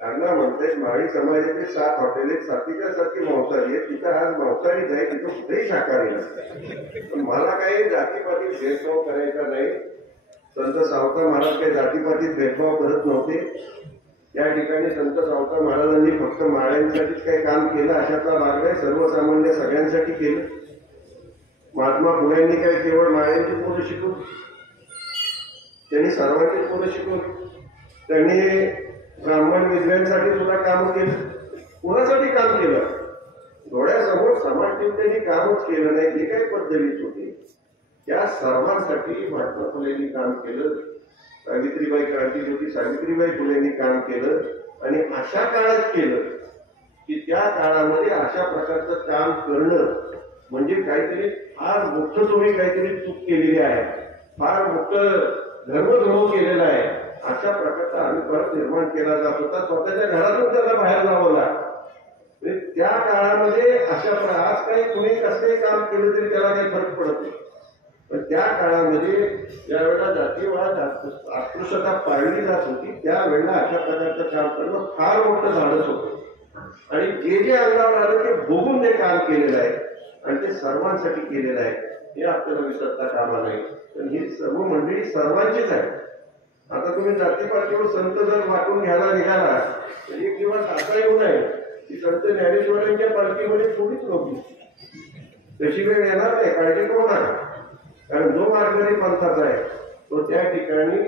अण्णा म्हणतात माळी समाजाचे 7 हॉटेल आहेत, 7च्या 7 मांसाहारी आहेत. तिथं आज मांसाहारी जाईल, तिथं कुठेही शाकाहारी नसते. पण मला काही जातीपातीत भेदभाव करायचा नाही. संत सावकार महाराज काही जातीपातीत भेदभाव करत नव्हते. या ठिकाणी संत सावकार महाराजांनी फक्त माळ्यांसाठीच काही काम केलं अशातला भाग नाही, सर्वसामान्य सगळ्यांसाठी केलं. महात्मा फुलेंनी काय केवळ माळ्यांची पोरं शिकवली, त्यांनी सर्वांचीच पोरं शिकवली. त्यांनी ब्राह्मण विद्वांसाठी सुद्धा काम केलं. कुणासाठी काम केलं? डोळ्यासमोर समाज ठेवून त्यांनी कामच केलं नाही. जे काही पद्धतीच होते त्या सर्वांसाठी महात्मा फुलेंनी काम केलं. सावित्रीबाई क्रांतीज्योती सावित्रीबाई फुलेंनी काम केलं. आणि अशा काळात केलं की त्या काळामध्ये अशा प्रकारचं काम करणं म्हणजे काहीतरी फार मोठं तुम्ही काहीतरी चूक केलेली आहे, फार मोठं धर्मद्रोह केलेला आहे. अशा प्रकारचा आम्ही परत निर्माण केला जात होता. स्वतःच्या घरातून त्याला बाहेर जावं लागतं. त्या काळामध्ये अशा आज काही कुणी कसंही काम केलं तरी त्याला काही फरक पडत नाही. पण त्या काळामध्ये ज्यावेळेला जातीवाद अस्पृश्यता पाळली जात होती त्यावेळेला अशा प्रकारचं काम करणं फार मोठं धाडस होतं. आणि जे जे अंगावर आलं ते बघून ते काम केलेलं आहे आणि ते सर्वांसाठी केलेलं आहे, हे आपल्याला विसरता कामा नाही. पण ही सर्व मंडळी सर्वांचीच आहे. आता तुम्ही जातीपातीवर संत जर वाटून घ्यायला निघाला तर एक दिवस असा येऊ नये की संत ज्ञानेश्वरांच्या पालखीमध्ये थोडीच नव्हती. तशी वेळ येणार नाही, काळजी करू नका. कारण जो मार्गरी पंथाचा आहे तो त्या ठिकाणी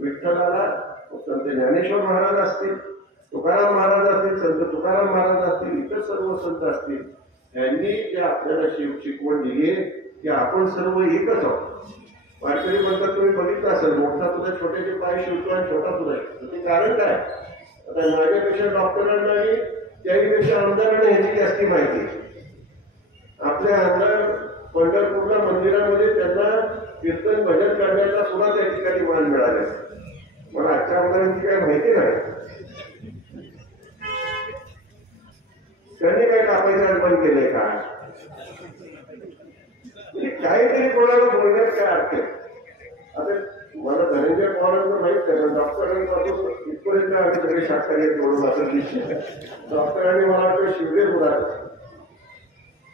विठ्ठलाला संत ज्ञानेश्वर महाराज असतील, तुकाराम महाराज असतील, संत तुकाराम महाराज असतील, इतर सर्व संत असतील, यांनी जे आपल्याला शिकवण दिली आहे की आपण सर्व एकच आहोत. वारकरी पंथात तुम्ही बघितलं असेल, मोठा तुला छोट्याचे पाय शिवतो आणि छोटा तुला शिवतो. ते कारण काय? आता माझ्यापेक्षा डॉक्टरांना आणि त्याहीपेक्षा आमदारांना ह्याची जास्ती माहिती. आपले आमदार पंढरपूरला मंदिरामध्ये त्यांना कीर्तन भजन करण्याचा सुद्धा त्या ठिकाणी मान मिळाला. मला आजच्या आमदारांची काही माहिती नाही. त्यांनी काय कापायचं बंद केलंय का? काहीतरी कोणाला बोलण्यात काय अर्थ आहे? आता मला धनंजय पवारांचं माहित आहे, पण डॉक्टरांपासून इथपर्यंत आम्ही सगळे शाकाहारी बोलून असं दिसत. डॉक्टरांनी मला वाटतं शिवले उडालं.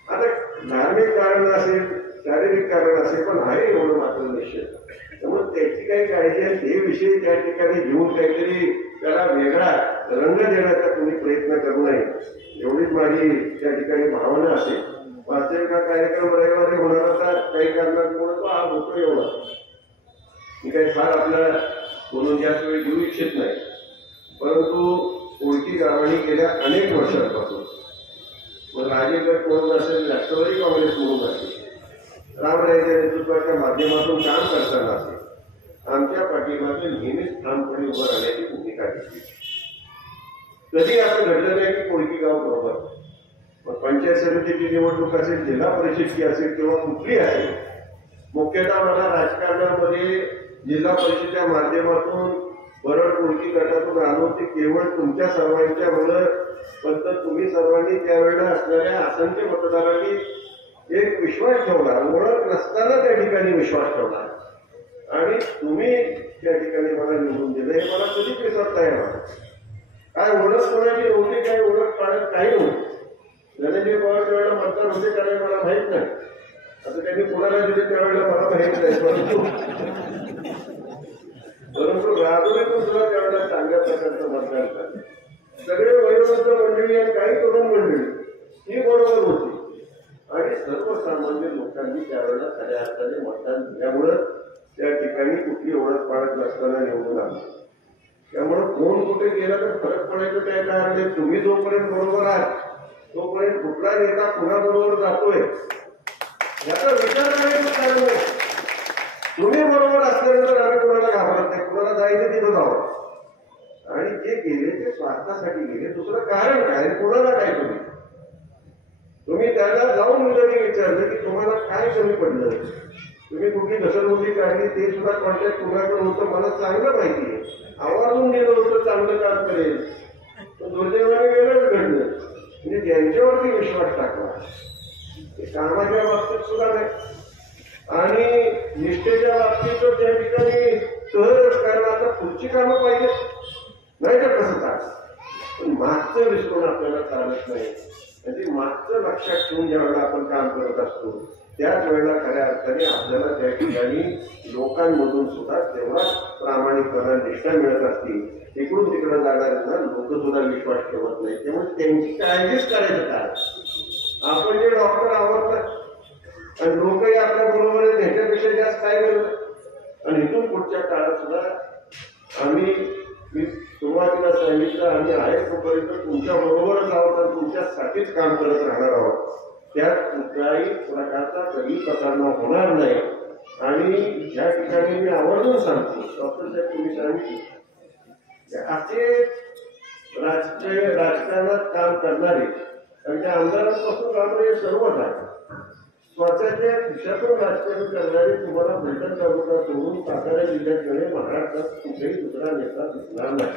आता धार्मिक कारण असेल, शारीरिक कारण असेल, पण आहे एवढं मात्र निश्चित त्यामुळे त्याची काही काळजी आहे ते विषय त्या ठिकाणी घेऊन काहीतरी त्याला वेगळा रंग देण्याचा तुम्ही प्रयत्न करू नये, एवढीच माझी त्या ठिकाणी भावना असेल. वास्तविक का कार्यक्रम रविवारी होणार होता, काही कारणांमुळे तो आज होतो एवढा. मी काही फार आपल्याला बोलून जास्त वेळ घेऊ इच्छित नाही, परंतु ओळखी गावांनी गेल्या अनेक वर्षांपासून मग राजेगड म्हणून असेल, राष्ट्रवादी काँग्रेस म्हणून असेल, रामरायच्या नेतृत्वाच्या माध्यमातून काम करताना असेल, आमच्या पाठीमागे नेहमीच ठामपणे उभं राहण्याची भूमिका घेतली. कधी असं घडलं नाही की कोळकी गाव बरोबर. मग पंचायत समितीची निवडणूक असेल, जिल्हा परिषदची असेल किंवा कुठली असेल, मुख्यतः मला राजकारणामध्ये जिल्हा परिषदेच्या माध्यमातून बरड कोळकी गटातून आलो ते केवळ तुमच्या सर्वांच्या मुळे. फक्त तुम्ही सर्वांनी त्यावेळेला असणाऱ्या असंख्य मतदारांनी एक विश्वास ठेवला, ओळख नसताना त्या ठिकाणी विश्वास ठेवला आणि तुम्ही त्या ठिकाणी मला निवडून दिलं. हे मला कधीच विसरता येणार. काय ओळख कोणाची नव्हती, काय ओळख पाळत काही नव्हती. धनंजय पवारच्या वेळेला मतदार होते त्यावेळी मला माहित नाही, आता त्यांनी कोणाला दिले त्यावेळेला मला माहित नाही, परंतु राजूरीतून सुद्धा त्यावेळेला चांगल्या प्रकारचं मतदान झालं. सगळे वयोवृद्ध मंडळी आणि काही तरुण मंडळी ही बरोबर होती आणि सर्वसामान्य लोकांनी त्यावेळेला खऱ्या अर्थाने मतदान दिल्यामुळं त्या ठिकाणी कुठली ओळख पाळत नसताना निवडून आलं. त्यामुळं कोण कुठे गेला तर फरक पडायचं काय कारण नाही. तुम्ही जोपर्यंत बरोबर आहात तोपर्यंत कुठला नेता कुणाबरोबर जातोय याचा विचार करायचं कारण नाही. तुम्ही बरोबर असल्यानंतर आम्ही कोणाला घाबरत नाही, कुणाला जायचं तिथं जावं. आणि जे गेले ते स्वार्थासाठी गेले, दुसरं कारण काय, कोणाला काय तुम्ही त्याला जाऊन जरी विचारलं की तुम्हाला काय कमी पडलं, तुम्ही कुठली घसरगुंडी काढली ते सुद्धा कॉन्टॅक्ट कुणाकडे होतं मला चांगलं माहिती आहे. आवाजून गेलं होतं चांगलं काम करेल, पण दुर्दैवाने वेगळंच घडलं. म्हणजे ज्यांच्यावरती विश्वास टाकला ते कामाच्या बाबतीत सुद्धा नाही आणि निष्ठेच्या बाबतीत तर त्या ठिकाणी सहज, कारण आता पुढची कामं पाहिजे नाही तर कसं चालतं. पण मागचं विसरून आपल्याला चालत नाही. म्हणजे मागचं लक्षात ठेवून ज्या वेळेला आपण काम करत असतो त्याच वेळेला खऱ्या अर्थाने आपल्याला त्या ठिकाणी लोकांमधून सुद्धा तेवढा प्रामाणिकपणा निष्ठा मिळत असतील. इकडून तिकडे जाणाऱ्यांना लोक सुद्धा विश्वास ठेवत नाही, त्यामुळे त्यांची काळजीच करायचं काय. आपण जे डॉक्टर आवडतात आणि लोकही आपल्या बरोबर आहेत ह्याच्यापेक्षा जास्त काय करत. आणि इथून पुढच्या काळात सुद्धा मी सुरुवातीला सांगितलं आम्ही आहे तोपर्यंत तुमच्या बरोबरच आहोत आणि तुमच्यासाठीच काम करत राहणार आहोत. त्यात कुठल्याही प्रकारचा कधी प्रतारणा होणार नाही. आणि या ठिकाणी मी आवर्जून सांगतो, डॉक्टर साहेब तुम्ही सांगितलं असे राजकारणात काम करणारे आणि त्या आमदारांपासून राहणारे सर्वच आहे. स्वतःच्या खिशातून राजकारण करणारे तुम्हाला फलटण तालुका सोडून सातारा जिल्ह्याकडे महाराष्ट्रात कुठेही दुसरा नेता दिसणार नाही.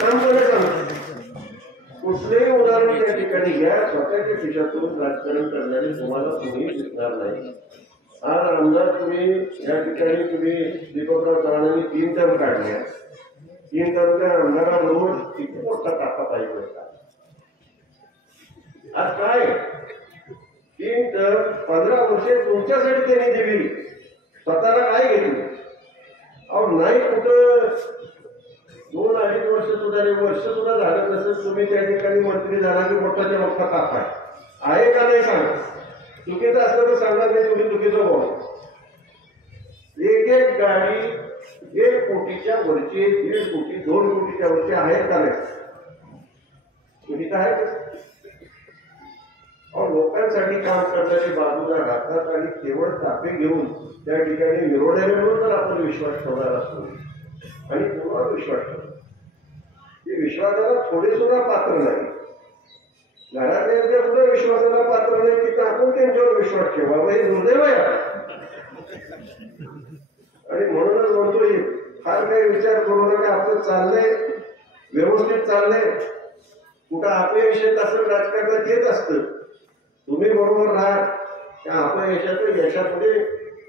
ठामपणे सांगतो, कुठलेही उदाहरण त्या ठिकाणी घ्या, स्वतःच्या खिशातून राजकारण करणारे तुम्हाला कोणीही दिसणार नाही. आज आमदार तुम्ही या ठिकाणी दीपकराव चव्हाणांनी 3 टर्म काढल्या. 3 टर्मच्या आमदाराबरोबर किती मोठा टाका पाहिजे होता. आज काय 3 टर्म 15 वर्षे तुमच्यासाठी त्यांनी दिली, स्वतःला काय घेतली. अहो नाही कुठं 2-2.5 वर्ष सुद्धा वर्ष सुद्धा झालं नसेल तुम्ही त्या ठिकाणी मंत्री झाला की मोठाच्या मोठा ताप आहे का नाही सांगा. चुकीचं असलं तर सांगणार नाही, तुम्ही चुकीचं बोला. एक गाडी 1 कोटीच्या वरची, 1.5 कोटी 2 कोटीच्या वरची आहेत का नाही तुम्ही काय लोकांसाठी काम करणारी बाजूला राहतात आणि केवळ तापे घेऊन त्या ठिकाणी मिरवण्यावर तर आपण विश्वास ठेवणार असतो आणि कोणावर विश्वास ठेवतो ते विश्वासाला थोडे सुद्धा पात्र नाही. घरातल्या सुद्धा विश्वासाला पात्र नाही तिथं आपण त्यांच्यावर विश्वास ठेवावा हे दुर्दैव आहे. आणि म्हणूनच म्हणतोय फार काही विचार करू नका, आपलं चाललंय व्यवस्थित चाललंय. कुठं अपयशात असं राजकारणात येत असतं, तुम्ही बरोबर राहा. त्या अपयशाचं यशामध्ये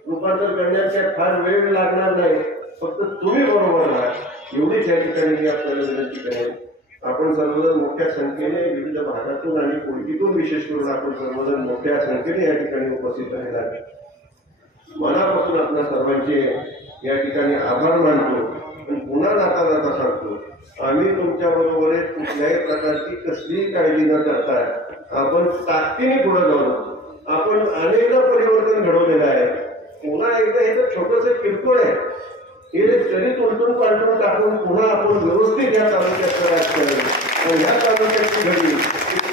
रूपांतर करण्याच्या फार वेळ लागणार नाही, फक्त तुम्ही बरोबर राहा एवढीच या ठिकाणी मी आपल्याला विनंती करेन. आपण सर्वजण मोठ्या संख्येने विविध भागातून आणि कोळकीतून विशेष करून आपण सर्वजण मोठ्या संख्येने या ठिकाणी उपस्थित राहिला. मनापासून आपल्या सर्वांचे या ठिकाणी आभार मानतो आणि पुन्हा जाता सांगतो, आम्ही तुमच्या बरोबर आहे. कुठल्याही प्रकारची कसलीही काळजी न करता आपण ताकदीने पुढे जाऊ. आपण अनेकदा परिवर्तन घडवलेलं आहे. पुन्हा एकदा हे तर छोटंसं किरकोळ आहे, हे तरी तुलटून पालटून टाकून पुन्हा आपण व्यवस्थित या तालुक्याचं राजकारण आणि ह्या तालुक्याची घडी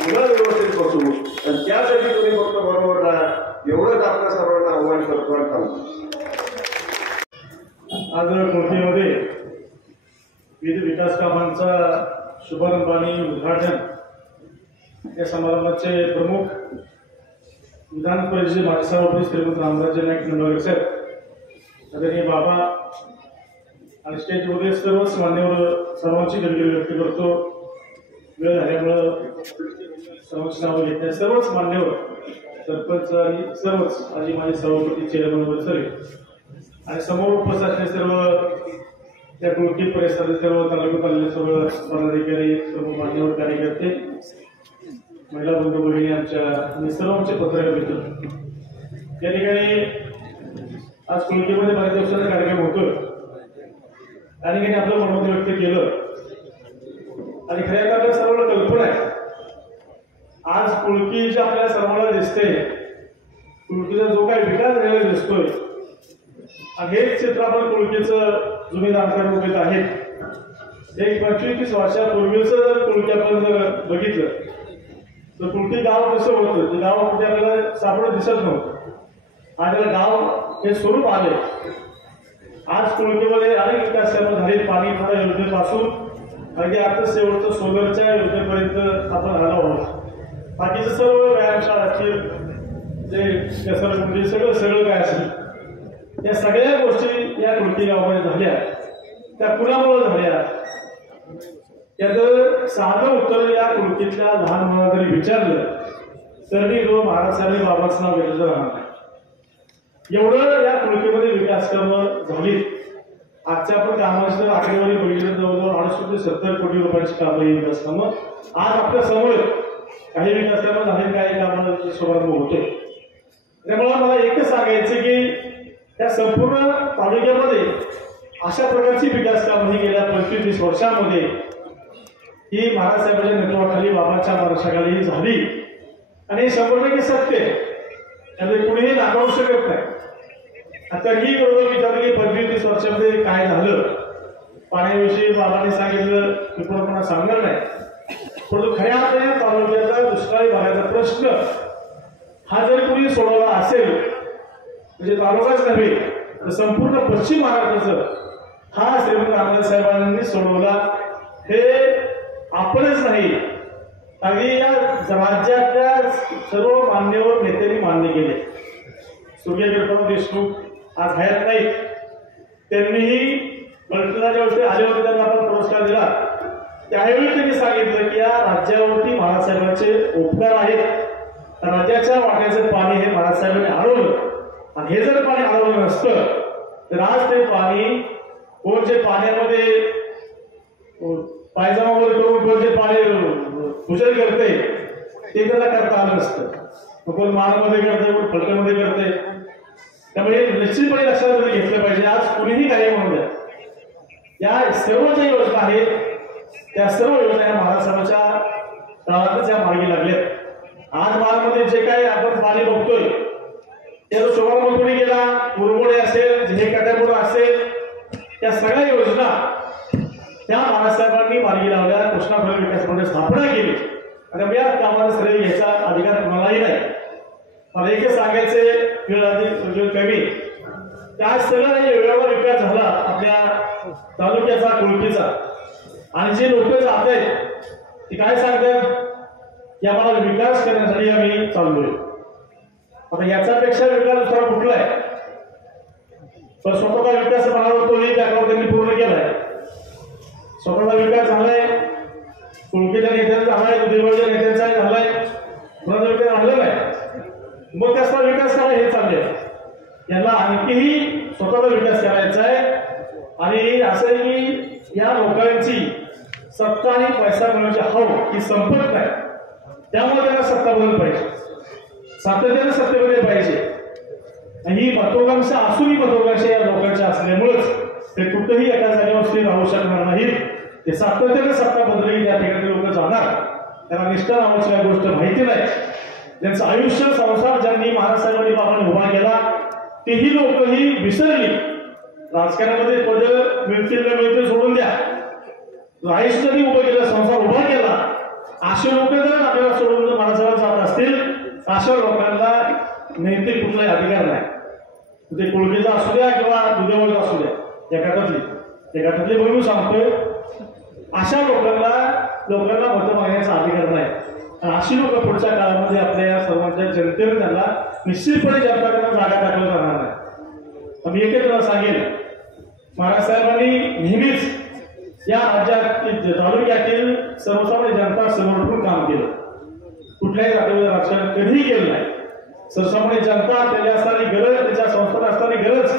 पुन्हा व्यवस्थित बसू आणि त्यासाठी तुम्ही फक्त बरोबर राहा, एवढंच आपल्या सर्वांना आव्हान करतो आणि थांबतो. आज कोथीमध्ये विविध विकास कामांचा शुभारंभ आणि उद्घाटन या समारंभाचे प्रमुख विधान परिषदेचे माजी सभापती श्रीमंत रामराजे नाईक निंबाळकर साहेब, आदरणीय बाबा आणि स्टेजमध्ये सर्वच मान्यवर सर्वांची दर्जा व्यक्त करतो. वेळ झाल्यामुळं सर्वांची नावं घेतल्या सर्वच मान्यवर सरपंच आणि सर्वच आजी माजी सभापती चेअरमन सगळे आणि समोर उपस्थित असलेले सर्व त्या कृती परिसरातील सर्व तालुक्यात सर्व पदाधिकारी सर्व मान्यवर कार्यकर्ते महिला बंधू भगिनी आमच्या आणि सर्व आमचे पत्रकार मित्र या ठिकाणी आज कुलकीमध्ये बऱ्याच दिवसाचा कार्यक्रम होतोय आणि त्यांनी आपलं मनोमत व्यक्त केलं आणि खऱ्या आपल्या सर्वांना कल्पना आहे. आज कुलकी जे आपल्या सर्वांना दिसते, कुलकीचा जो काही विकास झालेला दिसतोय आणि हेच चित्र आपण कुलकीचं जुने जाणकार उभेत आहेत. एक 25-30 वर्षापूर्वीच जर कुलकी आपण जर बघितलं तर कुलकी गाव कसं होतं, ते गाव कुठे आपल्याला सापडत दिसत नव्हतं आणि त्याला गाव हे स्वरूप आले. आज कुलकीमध्ये अनेक विकास झाले. पाणी पुरवठा योजनेपासून अगदी आता शेवटचं सोलरच्या योजनेपर्यंत आपण आलो आहोत. बाकीचं सर्व व्यायामशाळा असतील, जे कसरत सगळं काय असेल, या सगळ्या गोष्टी या कुलकी गावामध्ये झाल्या. त्या कुणामुळे झाल्या याचं साधं उत्तर या कुलकीतल्या लहान मुलांना जरी विचारलं तरी जो महाराज बाबाचं नाव घेतलं राहणार नाही. एवढं या कुलकीमध्ये विकास कामं झाली. आजच्या आपण कामाची जर आकडेवारी बघितली जवळजवळ 68-70 कोटी रुपयांची कामं ही विकास कामं आज आपल्या समोर काही विकास कामं झाले, काही कामांचा शुभारंभ होतोय. त्यामुळे मला एकच सांगायचं की या संपूर्ण तालुक्यामध्ये अशा प्रकारची विकास कामं ही गेल्या 25-30 वर्षांमध्ये ही महाराजसाहेबांच्या नेतृत्वाखाली बाबांच्या मार्गदर्शनाखाली झाली आणि हे 100% सत्य त्यामुळे कुणीही नाकारू शकत नाही. आता ही बरोबर विचारलं की 25-30 वर्षामध्ये काय झालं. पाण्याविषयी बाबांनी सांगितलं की पूर्णपणे सांगणार नाही, परंतु खऱ्या अर्थाने तालुक्याचा दुष्काळी भागाचा प्रश्न हा जर कुणी सोडवला असेल म्हणजे तालुकाच नव्हे तर संपूर्ण पश्चिम महाराष्ट्राचं हा श्रीमंत रामराजे साहेबांनी सोडवला. हे आपणच नाही, अगदी या राज्यातल्या सर्व मान्यवर नेत्यांनी मान्य केले. स्वर्गीय गणपतराव देशमुख आज हयात नाहीत, त्यांनीही कल्पना ज्यावेळी आले होते त्यांना आपण पुरस्कार दिला त्यावेळी त्यांनी सांगितलं की या राज्यावरती महाराजसाहेबांचे उपकार आहेत. राज्याच्या वाट्याचं पाणी हे महाराजसाहेबांनी अडवलं आणि हे जर पाणी अडवलं नसतं तर आज ते पाणी कोण जे पाण्यामध्ये पायजमा वगैरे करून कोण जे पाणी पूजन करते ते त्याला करता आलं नसतं. कोण मानमध्ये करते, कोण फलकामध्ये करते. त्यामुळे निश्चितपणे लक्षात घेतलं पाहिजे. आज कुणीही काही म्हणू द्या, या सर्व ज्या योजना आहेत त्या सर्व योजना महाराष्ट्राच्या काळातच या मार्गी लागल्यात. आज मालमध्ये जे काही आपण पाणी बघतोय त्याचा शुभारंभ कोणी केला, उरमोडे असेल, जे कट्यापूर असेल, त्या सगळ्या योजना त्या महाराजसाहेबांनी मार्गी लावल्या. कृष्णा फळ विकास मंडळ स्थापना केली आणि या कामाला श्रेय घ्यायचा अधिकार कोणालाही नाही. मला एकच सांगायचे वेळ कमी, त्या सगळा वेगवेगळा विकास झाला आपल्या तालुक्याचा कुलकीचा आणि जे लोक जात आहेत ते काय सांगतात की आम्हाला विकास करण्यासाठी आम्ही चाललोय. आता याच्यापेक्षा विकास दुसरा कुठला आहे, पण स्वतःचा विकास म्हणाला तोही त्यावर त्यांनी पूर्ण केलाय. स्वतःचा विकास झालाय, कुलकीच्या नेत्यांचा झालाय, देवळच्या नेत्यांचा झालाय, कुणाचा विकास झाला नाही. मग त्याचा विकास करा हे चालले. यांना आणखीही स्वतःचा विकास करायचा आहे आणि असं की या लोकांची सत्ता आणि पैसा मिळवण्याची हवं ही संपत नाही. त्यामुळे त्यांना सत्ता बदल पाहिजे, सातत्याने सत्तेमध्ये पाहिजे. ही महत्वाकांक्षा असूनही महत्वाकांक्षा या लोकांच्या असल्यामुळेच ते कुठेही एका जागेवर स्थिर राहू शकणार नाहीत. ते सातत्याने सत्ता बदलली त्या ठिकाणी लोक जाणार. त्यांना निष्ठा नावाची काही गोष्ट माहिती नाही. ज्यांचं आयुष्य संसार ज्यांनी महाराजसाहेबांनी बाबांनी उभा केला तेही लोक ही विसरली. राजकारणामध्ये पद मिळतील न मिळतील सोडून द्या. आयुष्याने उभं केलं, संसार उभा केला, असे लोक जर आपल्याला सोडून जर महाराजांना जात असतील अशा लोकांना नैतिक कुठलाही अधिकार नाही. ते कोळगेचा असू द्या किंवा दुधावळचा असू द्या, या गटातले म्हणून सांगतोय अशा लोकांना मत मागण्याचा अधिकार नाही. अशी लोक पुढच्या काळामध्ये आपल्या या सर्वांच्या जनतेने त्यांना निश्चितपणे जनता त्यांना जागा टाकलं जाणार नाही. मी एकच तुला सांगेन, महाराज साहेबांनी नेहमीच या राज्यात तालुक्यातील सर्वसामान्य जनता समोर ठेवून काम केलं. कुठल्याही जातीवर राजकारण कधीही केलं नाही. सर्वसामान्य जनता त्याच्या असणारी गरज, त्याच्या संस्थात असणारी गरज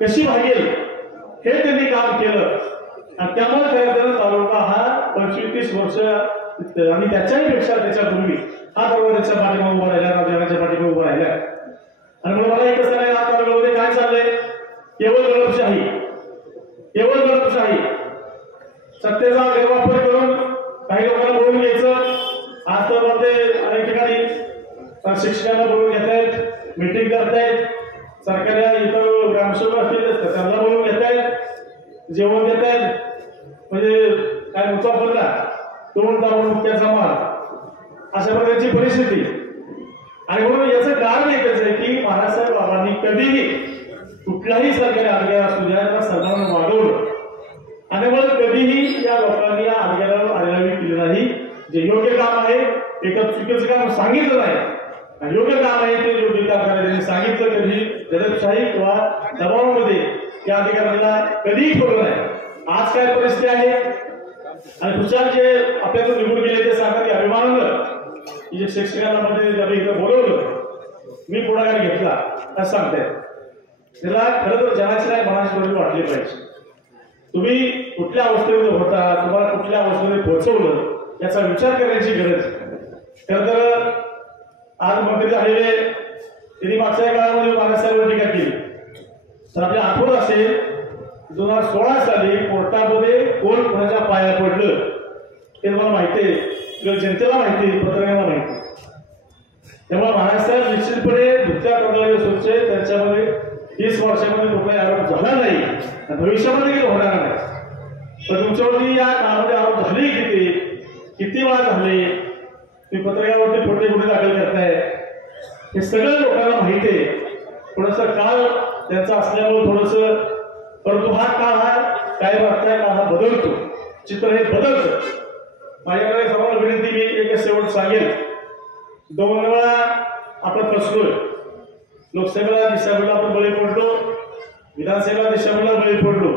कशी भागेल हे त्यांनी काम केलं. आणि त्यामुळे त्याचा तालुका हा 25-30 वर्ष आणि त्याच्याही पेक्षा त्याच्यापूर्वी हा तालुका त्याच्या पाठीमागे उभा राहिला, राजकारणाच्या पाठीमागे उभा राहिला. आणि म्हणून मला एकच सांगायला, या तालुक्यामध्ये काय चाललंय? केवळ दडपशाही, सत्तेचा गैरवापर करून काही लोकांना बोलून घ्यायचं. आज तर ते अनेक ठिकाणी शिक्षकांना बोलून घेत आहेत, मीटिंग करतायत, सरकारी इतर ग्रामसेवक असतील त्यांना बोलून घेत आहेत, जेवण देत आहेत. म्हणजे काय मुद्दा बोलला तोंड दाबून मुक्याचा मार, अशा प्रकारची परिस्थिती. आणि म्हणून याचं कारण एकच आहे की महाराजसाहेब बाबांनी कधीही कुठल्याही सरकारी अधिकारी असू द्या त्यांना सर्वांना वाढवलं आणि मग कधीही या लोकांनी या अधिकाऱ्यावर आरेरावी केली नाही. जे योग्य काम आहे एका चुकीचं काम सांगितलं नाही, आणि योग्य काम आहे ते योग्य काम करायचं सांगितलं. कधी दडपशाही किंवा दबावामध्ये या अधिकाऱ्याला कधीही ठेवलं नाही. आज काय परिस्थिती आहे आणि खुशाल जे आपल्याकडून निघून गेले ते सांगतात की अभिमानानं जे शिक्षकांना मध्ये इथं बोलवलं, मी पुढाकार घेतला असं सांगताय. त्याला खरं तर जनाची नाही मनाची बरोबर वाटली पाहिजे. तुम्ही कुठल्या अवस्थेमध्ये होता, तुम्हाला कुठल्या अवस्थेमध्ये पोहोचवलं याचा विचार करण्याची गरज. खरं तर आज मंत्री झालेले त्यांनी मागच्या काळामध्ये महाराजसाहेबांवर टीका केली. तर आपल्या आठवत असेल 2016 साली कोर्टामध्ये कोण कोणाच्या पाया पडलं ते मला माहिती आहे, किंवा जनतेला माहिती, पत्रकारांना माहिती. त्यामुळे महाराजसाहेब निश्चितपणे दुसऱ्या प्रकारे स्वच्छ त्यांच्यामध्ये 30 वर्षामध्ये कुठलाही आरोप झाला नाही आणि भविष्यामध्ये काही होणार नाही. पण तुमच्यावरती या काळामध्ये आरोप झाले किती वेळा झाले, तुम्ही पत्रकारावरती खोटे गुन्हे दाखल करताय, हे सगळं लोकांना माहिती आहे. थोडंसं काळ त्यांचा असल्यामुळे थोडंसं, परंतु हा काळ हा काय वाटताय काळ हा बदलतो, चित्र हे बदलतं. माझ्याकडे सर्वांना विनंती, मी एक शेवट सांगेल. 2 वेळा आपण फसलोय. लोकसभेला दिशाभूलला आपण बळी पडलो, विधानसभेला दिशाभूलला बळी पडलो.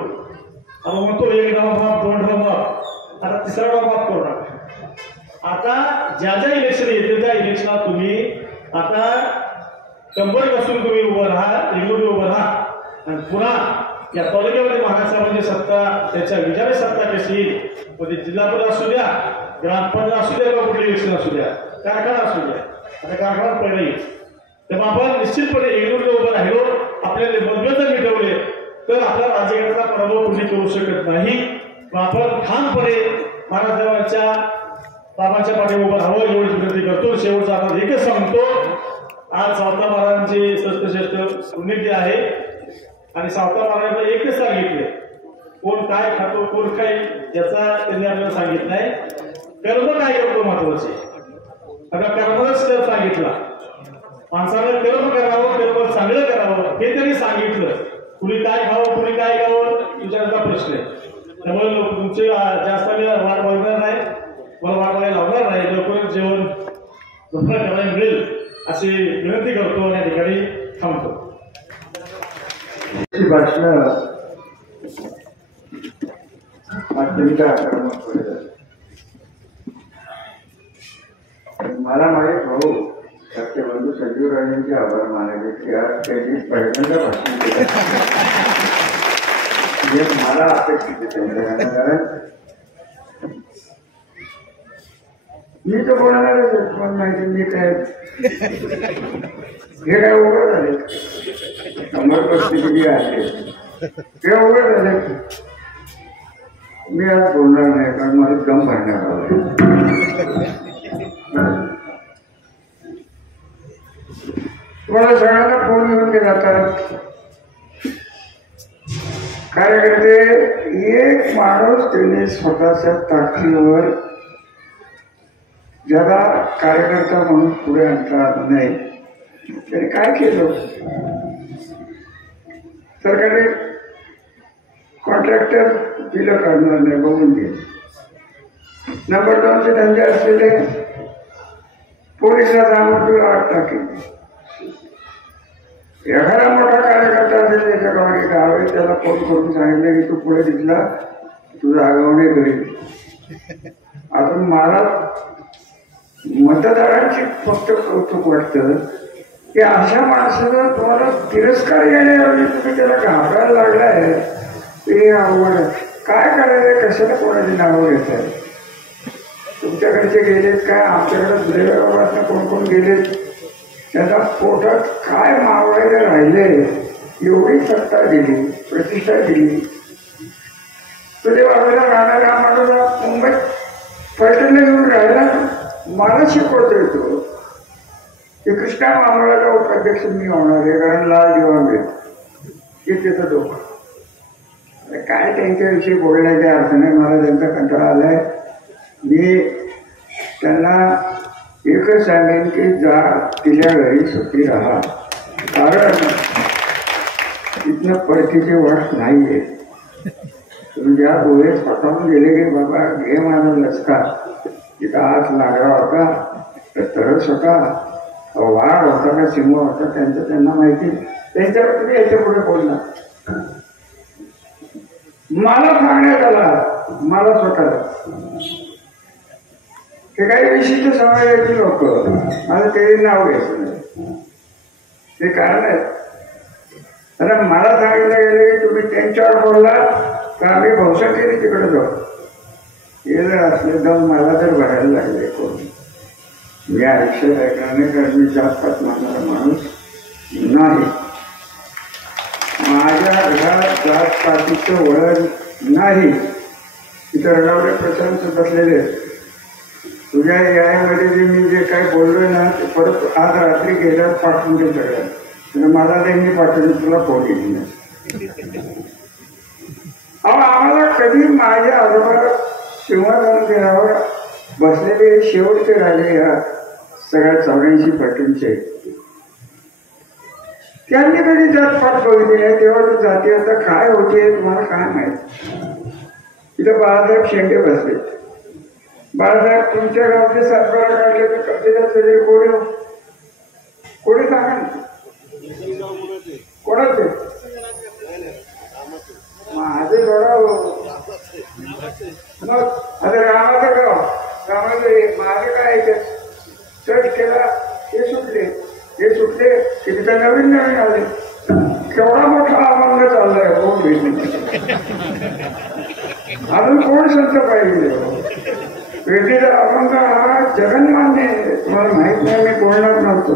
आपण म्हणतो 1 डाव माफ, 2 डाव माफ, आता 3रा डाव माफ करू नका. आता ज्या इलेक्शन येते त्या इलेक्शनात तुम्ही आता कंबर कसून तुम्ही उभं राहा, रेल्वे उभं राहा. आणि पुन्हा या तालुक्यामध्ये महाराष्ट्रामध्ये सत्ता, त्याच्या विचारे सत्ता कशी येईल, म्हणजे जिल्हा परिषद असू द्या, ग्रामपंचायत असू द्या, किंवा कुठली इलेक्शन असू द्या, कारखाना असू द्या, आता कारखाना पहिला येईल. तेव्हा आपण निश्चितपणे एकूण उभं राहिलो, आपल्याला मतभेद मिटवले तर आपला राजकारणाचा पराभव कुणी करू शकत नाही. आपण ठामपणे महाराजसाहेबांच्या बाबांच्या पाठी उभं राहावं एवढी विनंती करतो. शेवटचा आपण एकच सांगतो, आज सावता महाराजांची श्रेष्ठ पुण्यतिथी आहे आणि सावता महाराजांना एकच सांगितले, कोण काय खातो कोण काय याचा त्यांनी आपल्याला सांगितलं आहे. कर्म काय करतो महत्वाचे, आता कर्मच सांगितला. माणसानं कर्म करावं, कर्म चांगलं करावं हे त्यांनी सांगितलं. कुणी काय खावं कुणी काय खावं विचारायचा प्रश्न आहे. त्यामुळे तुमचे जास्त वाट बघणार नाही, मला वाट बघायला लावणार नाही, लवकरच जेवण करायला मिळेल अशी विनंती करतो आणि या ठिकाणी थांबतो. भाषण अत्यंत आक्रमक होईल. मला माहीत भाऊ डॉक्टर बंधू संजीवराजांचे आभार मानायचे की आज त्यांनी पहिल्यांदा भाषण केलं, हे मला अपेक्षित आहे त्यांच्याकडनं. कारण मी तर बोलणारच पण माहिती मी काय हे काय उघड झाले. समोर परिस्थिती आहे ते अवघड झालं. मी आज बोलणार नाही कारण मला दम भरण्यात आला. तुम्हाला सगळ्यांना फोन घेऊन ते जातात कार्यकर्ते. एक माणूस त्याने स्वतःच्या ताकदीवर ज्याला कार्यकर्ता म्हणून पुढे आणता आलं नाही त्याने काय केलं. सरकारने कॉन्ट्रॅक्टर बिलं काढणार नाही बघून घे. नंबर 2चे धंदे असलेले पोलिसात आणून तुला आत टाकेल. एखादा मोठा कार्यकर्ता असेल त्याच्या गावाने गावे त्याला फोन करून सांगितलं की तू पुढे दिसला तुझं आगावणे करेल. अजून मला मतदारांची फक्त कौतुक वाटतं की अशा माणसाला तुम्हाला तिरस्कार घेण्याऐवजी तुम्ही त्याला घाबरायला लागलाय ते अवघड आहे. काय करायचं कशाला कोणाची नावं घेत आहे. तुमच्याकडचे गेलेत काय आमच्याकडे दुर्दैवापासून कोण कोण गेलेत त्यांना पोटात काय मावळायला राहिले. एवढी सत्ता दिली प्रतिष्ठा दिली. तुझ्या बाबाला राहणारा आम्हाला मुंबईत पर्यटन घेऊन राहिला मला शिकवतो येतो की कृष्णा मामळाचा उपाध्यक्ष मी होणार आहे कारण लाल दिवा मिळेल की त्याचा धोका. काय त्यांच्याविषयी बोलण्याच्या अर्थ नाही. मला त्यांचा कंटाळा आलाय. मी त्यांना एकच सांगेन की जा तिच्या घरी सुखी राहा कारण इथनं परतीची वाट नाही आहे. तुम्ही ज्या डोळे स्वतःहून गेले की बाबा घे माझा लचका तिथं हात लागला होता तर तरच होता वाढ होता का सिंह होता त्यांचं त्यांना माहिती. त्यांच्यावर तुम्ही याच्या पुढे बोलणार. मला सांगण्यात आला मला स्वतःला ते काही विशिष्ट समाजाची लोक मला ते नाव घ्यायचं नाही ते कारण आहेत. तर मला सांगितलं गेलं की तुम्ही त्यांच्यावर बोलला तर आम्ही भविष्यात तिकडे जाऊ. हे जर असले दम मला जर भरायला लागले कोण मी आयुष्यात ऐकणार नाही कारण मी जास्त मानणारा माणूस नाही. माझ्या घरात जात पातीचं वळण नाही. इथं रडावडे प्रशांत बसलेले तुझ्या यामध्ये जे मी जे काय बोललोय ना ते परत आज रात्री गेल्यावर पाठवून दे सगळ्या. मला त्यांनी पाठवून तुला फोन केली नाही. आम्हाला कधी माझ्या आजोबा सिंहासन देण्यावर बसलेले शेवटचे राहिले या सगळ्या 84 पटींचे त्यांनी कधी जातपात बघितली नाही. तेव्हा ती जाती आता काय होते तुम्हाला काय माहित. इथं बाळासाहेब शेंडे बसले. बाळासाहेब तुमच्या गावचे सातबारा काढले तर कधीला सगळे कोणी सांगा कोणाचे माझे बघा मग आता रामाचं गाव रामाचं माझं काय सर्च केला हे सुटले की तिथं नवीन आले. केवढा मोठा अभंग चाललाय कोण भेटले अजून कोण संत पाहिजे. भेटीचा अभंग हा जगन्मान्य आहे. तुम्हाला माहित नाही मी बोलणार नव्हतो.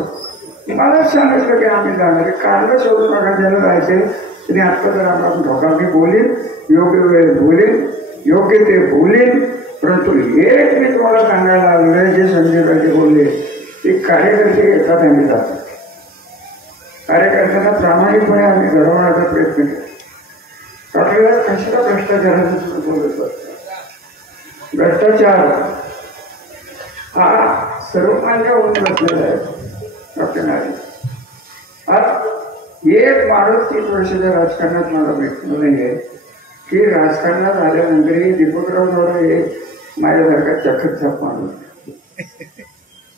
मलाच सांगितलं की आम्ही जाणार कांदा शोधू नका ज्याला जायचंय तिने आत्ता जर आपण धोका मी बोलेन योग्य वेळ बोलेन योग्य ते बोलेन. परंतु एक मी तुम्हाला सांगायला आलोय जे संजय राजे बोलले ते कार्यकर्ते येतात आम्ही जातात. कार्यकर्त्यांना प्रामाणिकपणे आम्ही घडवण्याचा प्रयत्न केला. आपल्याला कशाला भ्रष्टाचाराचं बोलत असतं. भ्रष्टाचार हा सर्वमान्य होऊन बसलेला आहे. एक माणूस 3 वर्षाच्या राजकारणात मला भेटलो नाहीये की राजकारणात आल्यानंतरही दीपकराव जोडे हे माझ्यासारखा चखतचा माणूस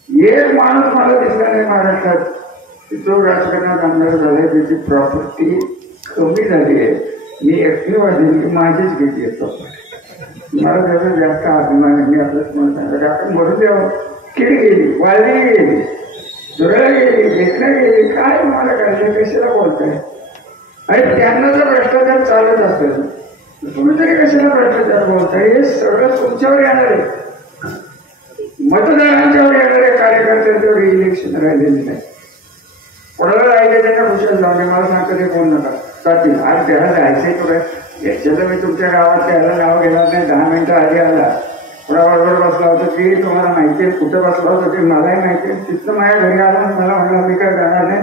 एक माणूस मला दिसला नाही महाराष्ट्रात जो राजकारणात आमदार झालाय त्याची प्रॉपर्टी कमी झाली आहे. मी एकटी वाटेल की माझीच घेतली आहे प्रॉपर्टी. मला त्याचा जास्त अभिमान आहे. मी आपल्याच म्हणून सांगतो आपण मरू द्यावं. किडी गेली वाळली गेली जुळ्या गेली भेटणं गेली काय मला कळलं कशाला बोलताय. आणि त्यांना जर भ्रष्टाचार चालत असेल तुम्ही तरी कशाला भ्रष्टाचार बोलताय. हे सगळं तुमच्यावर येणार आहे. मतदारांच्यावर येणाऱ्या कार्यकर्त्यांच्यावर इलेक्शन राहिलेले नाही. कोणाला राहिले त्यांना खुशाल जाऊन दे, मला सांगतो ते कोण नका जातील. आणि त्याला जायचंय तो काय याच्याचं मी तुमच्या गावात त्याला नाव घेणार नाही. 10 मिनिटं आधी आला, बरोबर बसला होता की तुम्हाला माहिती आहे कुठं बसला होता ते मलाही माहिती आहे. तिथं माझ्या घरी आला मला म्हणलं मी काय करणार नाही,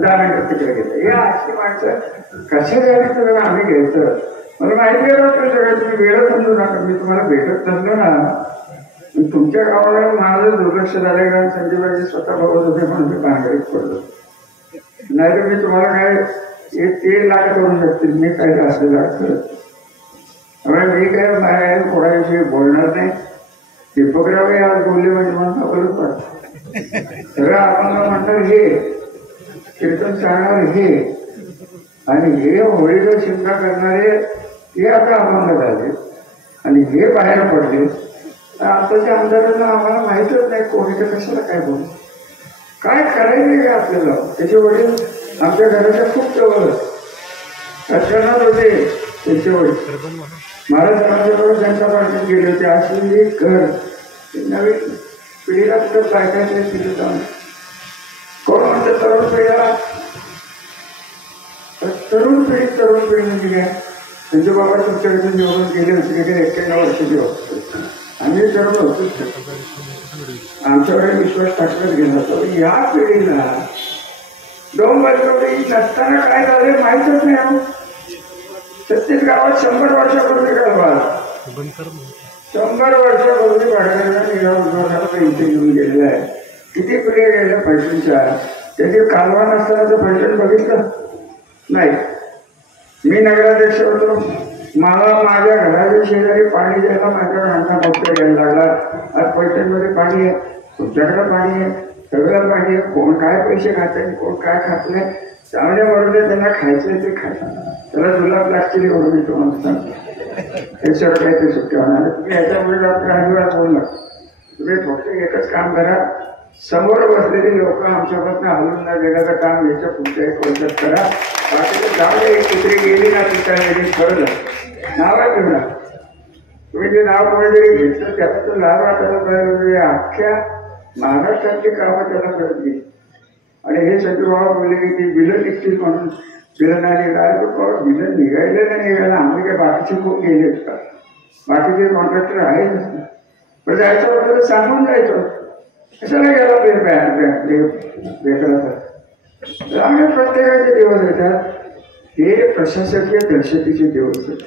10 मिनिटं तिकडे घेतलं. हे अशी माणसं कशा झाली तुला आम्ही घ्यायचं. मला माहिती आहे डॉक्टर सगळं तुम्ही वेळ समजू नका. मी तुम्हाला भेटत नसलो ना, तुमच्या गावाला माझं दुर्लक्ष झालं कारण संजीवराजे स्वतः बघत होते म्हणून मी भानगडीत पडलो. नाही तर मी तुम्हाला काय ते लाग करू शकतील, मी काय असं लागतं. मी काय कोणाविषयी बोलणार नाही. दीपकराव आज बोलले म्हणजे मला खबरच पडतं. सगळं आपण म्हणणार हे कीर्तन सांगणार हे आणि हे होळीचा शिंगा करणारे हे आता अभंग झाले आणि हे बाहेर पडले. आताच्या आमदारांना आम्हाला माहितच नाही कोणी तर कशाला काय बोल काय करायचं का आपल्याला. त्याचे वडील आमच्या घराच्या खूप जवळ राजकारणात होते. त्यांचे वडील महाराज समाजाबरोबर जनता पार्टीत गेले होते. अशी एक घर नवीन पिढीला कुठं पायकायचे तिथे जाऊन कोण म्हणतात तरुण पिढीला तरुण पिढी म्हणजे काय. त्यांचे बाबा तुमच्याकडे निवडून गेले होते की 91 वर्षाचे होते. आम्ही तरुण होतो, आमच्याकडे विश्वास टाकत गेला होता. या पिढीला 2 वर्षापूर्वी नसताना काय झालं माहीतच नाही. 36 गावात 100 वर्षापूर्वी काढवा 100 वर्षापूर्वी भाडगाडीला निघा उद्योगाला पैसे घेऊन गेलेला आहे. किती पिढ्या गेल्या पैशांच्या. त्याची कालवा नसताना तर पैसे बघितलं नाही. मी नगराध्यक्ष होतो, मला माझ्या घराच्या शेजारी पाणी द्यायला माझ्या घरांना मोठं घ्यायला लागला. आज पैशांमध्ये पाणी आहे, तुमच्याकडे पाणी आहे, सगळं पाणी आहे. कोण काय पैसे खाते कोण काय खात नाही. त्यामुळे बरोबर त्यांना खायचं ते खायचं. त्याला जुलाब लागतील एवढं मी तुम्हाला सांगतो. त्याच्यावर काय ते सुट्टी होणार. तुम्ही याच्यामुळे डॉक्टर अजिबात बोलला. तुम्ही फक्त एकच काम करा, समोर बसलेली लोक आमच्यापासून हलून न देण्याचं काम याच्या पुढच्या 1 वर्षात करा. बाकीचं जाऊ एक कुत्री गेली ना तिच्या वेळी खरं नाव आहे तेवढा. तुम्ही जे नाव कोणीतरी घेतलं त्याचा तो लाभ आपल्याला पाहिजे. अख्ख्या महाराष्ट्रातली कामं त्याला करत गेली. आणि हे संजू बाबा बोलले की ती बिलं निघतील म्हणून बिलं नाही निघालं. बिलं निघायला नाही निघायला आम्ही काय बाकीचे खूप गेलेत का. बाकीचे कॉन्ट्रॅक्टर आहेच नसतं. पण जायचं वगैरे सांगून जायचं कशाला गेला भेटला तर आम्ही प्रत्येकाचे दिवस येतात. हे प्रशासकीय दहशतीचे दिवस आहेत.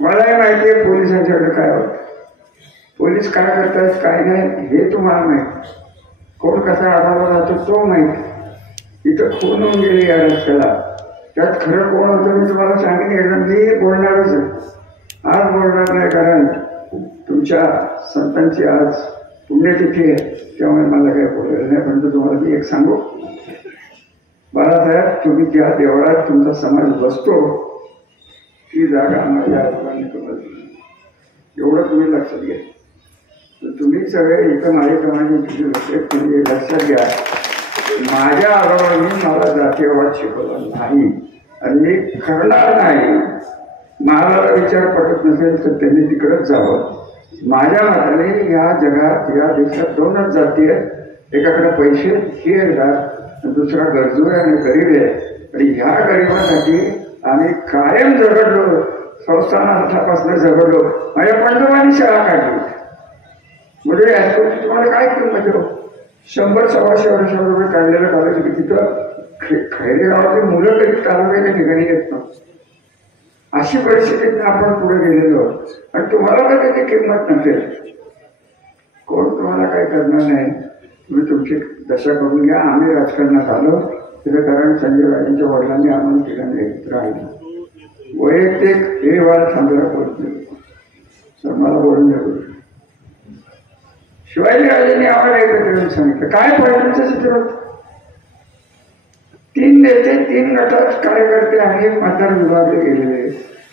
मलाही माहिती आहे पोलिसांच्याकडे काय होतं, पोलीस काय करतात काय नाही हे तुम्हाला माहिती. कोण कसा आढावा जातो तो माहिती. इथं खून होऊन गेले या रस्त्याला. त्यात खरं कोण होतं मी तुम्हाला सांगितलं. मी बोलणारच आहे, आज बोलणार नाही कारण तुमच्या संतांची आज पुण्यतिथी आहे. त्यामुळे मला काही बोलायला नाही. पण तुम्हाला मी एक सांगू, बाळासाहेब तुम्ही ज्या देवळात तुमचा समाज बसतो ती जागा माझ्या आजोबांनी तुम्हाला दिली. एवढं तुम्ही लक्षात घ्या. तुम्ही सगळे इथं माझ्याप्रमाणे तुम्ही लक्षात घ्या. माझ्या आजोबांनी मला जातीयवाद शिकवला नाही आणि मी करणार नाही. मला विचार पटत नसेल तर त्यांनी तिकडंच जावं. माझ्या मताने या जगात या देशात 2च जाती आहेत. एकाकडे पैसे हे येतात, दुसरा गरजू आहे आणि गरीब आहे. आणि ह्या गरिबांसाठी आम्ही कायम झगडलो. संस्थानापासून झगडलो. माझ्या पंजोबांनी शाळा काढली. म्हणजे याची तुम्हाला काय किंमत देऊ. 100-125 वर्षापूर्वी काढलेलं कॉलेज की तिथं खैरे गावातली मुलं कधी तालुक्याच्या ठिकाणी येत नव्हतं. अशी परिस्थितीत आपण पुढे गेलेलो आणि तुम्हाला तर त्याची किंमत नसेल. कोण तुम्हाला काय करणार नाही. तुम्ही तुमची दशा करून घ्या. आम्ही राजकारणात आलो त्याचं कारण संजय राजेंच्या वडिलांनी आम्हाला ठिकाणी राहिलं. वैयक्तिक हे वाद चांगला बोलत नाही तर मला बोलून द्या. शिवाजीराजेंनी आम्हाला एकत्र येऊन सांगितलं काय पॉलिटिक्सचं चित्र होतं. 3 नेते 3 गटात कार्यकर्ते आणि मतदार विभागले गेलेले.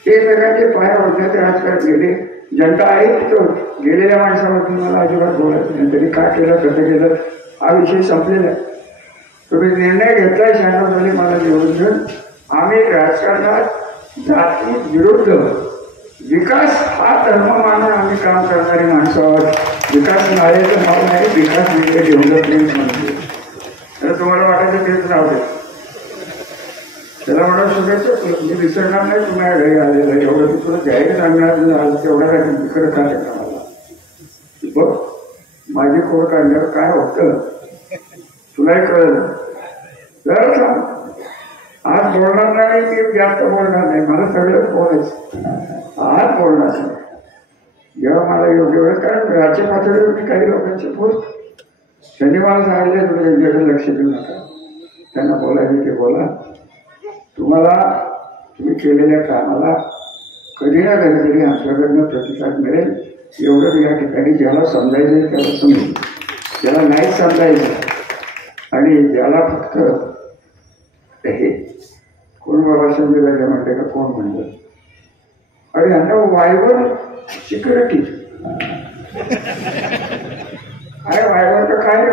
एकमेकांचे पाया ओढण्याचे राजकारण गेले. जनता आहे तिथं गेलेल्या माणसामधून मला अजिबात बोलायचं नाही. त्यांनी काय केलं कसं केलं हा विषय संपलेला आहे. तुम्ही निर्णय घेतलाय 96 साली मला निवडून घेऊन. आम्ही राजकारणात जाती विरुद्ध विकास हा धर्म मानून आम्ही काम करणारी माणसं आहोत. विकास नाळेचं नाव नाही, विकास म्हणजे डेव्हलपमेंट म्हणतो. तर तुम्हाला वाटायचं तेच नाव देत त्याला म्हणा शुभेच्छा तुला मी विसरणार नाही तुम्हाला घरी आलेलं एवढं मी तुला जाहीर सांगणार तेवढा काय तिकडे कार्यक्रमाला बघ माझी खोड काढल्यावर काय होतं तुलाही कळलं तर सांग आज बोलणार नाही मी जास्त बोलणार नाही मला सगळंच बोलायचं आज बोलणार नाही जेव्हा मला योग्य वेळ कारण राज्य पातळीवर मी काही लोकांचे बोल त्यांनी मला सांगितले तुम्ही त्यांच्याकडे लक्ष देऊ नका त्यांना बोलायचे ते बोला तुम्हाला तुम्ही केलेल्या कामाला कधी ना कधीतरी आमच्याकडनं प्रतिसाद मिळेल एवढं या ठिकाणी ज्याला समजायचं त्याला समजेल ज्याला नाही समजायचं आणि ज्याला फक्त हे कोण बाबा संजय म्हणते का कोण म्हणतं अरे यांना वायवर सिक्युरिटी अरे वायवर तर काय रे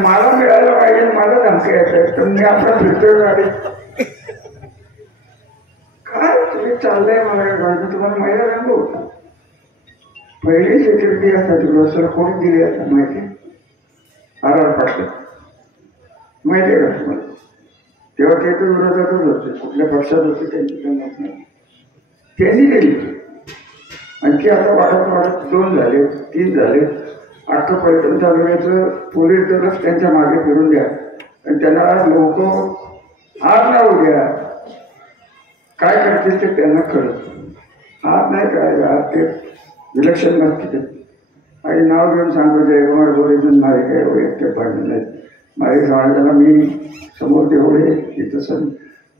मला मिळायला पाहिजे मला धमकी यायचं तर मी आपला फिरतोय गाडी काय तुम्ही चाललंय मला गाडी तुम्हाला माहिती सांगू पहिली सिक्युरिटी यासाठी सर कोणी दिली आता माहिती आर पाटील माहिती आहे का तुम्हाला तेव्हा ते तर विरोधातच होते कुठल्या पक्षात होते त्यांची किंमत नाही त्यांनी दिली आणखी आता वाढत 2 झाले 3 झाले अख्खं पर्यटन तालुक्याचं पोलीस दलच त्यांच्या मागे फिरून द्या आणि त्यांना लोक आज ना उद्या काय करतील ते त्यांना कळत आज नाही काय आज ते विलक्षण नसते आणि नाव घेऊन सांगतो जयकुमार गोरेजन माझे काय वैयक्तिक भांडण नाही माझ्या समाजाला मी समोर तेवढे की तसं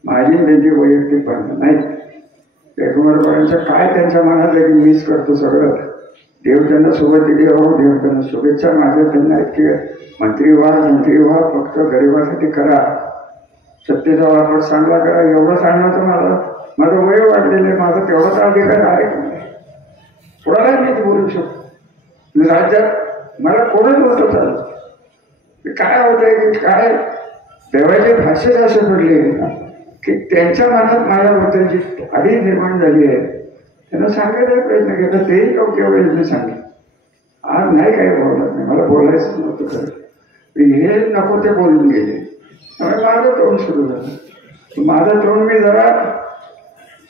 माझी त्यांची वैयक्तिक भांडण नाही जयकुमार गोरेंचं काय त्यांच्या मनात आहे की मिस करतो सगळं देव त्यांना सोबत दिली हो देव त्यांना शुभेच्छा माझ्या त्यांना इतके मंत्री व्हा फक्त गरिबासाठी करा सत्तेचा वापर चांगला करा एवढं सांगणं तर मला माझं वय वाढलेलं आहे माझा तेवढाच अधिकार आहे कोणाला मी बोलू शकतो राज्यात मला कोणच होतं चालत काय होतंय की काय देवाचे भाषेच असे पडले की त्यांच्या मनात माझ्याबद्दल जी आधी निर्माण झाली आहे त्यांना सांगायचा प्रयत्न केला तेही योग्य वेळेने सांगेल आज नाही काही बोलणार नाही मला बोलायचं नव्हतं खरं हे नको ते बोलून गेले त्यामुळे माझं तोंड सुरू झालं माझं तोंड मी जरा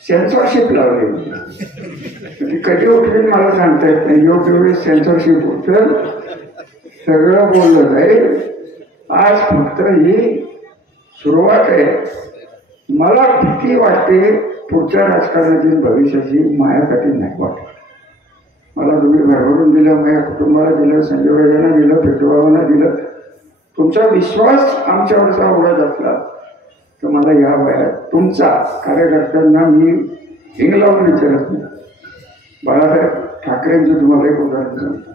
सेन्सॉरशिप लावली कधी उठली मला सांगता येत नाही योग्य वेळी सेन्सॉरशिप उठल सगळं बोललं जाईल आज फक्त ही सुरुवात आहे मला भीती वाटते पुढच्या राजकारणातील भविष्याची माझ्यासाठी नाही वाटत मला तुम्ही भरभरून दिलं माझ्या कुटुंबाला दिलं संजय राजांना दिलं पेट्रोबाबांना दिलं तुमचा विश्वास आमच्यावरचा उघडत असला तर मला या वयात तुमचा कार्यकर्त्यांना मी हिंग लावून विचारत नाही बाळासाहेब ठाकरेंचं तुम्हाला एक उदाहरण सांगतो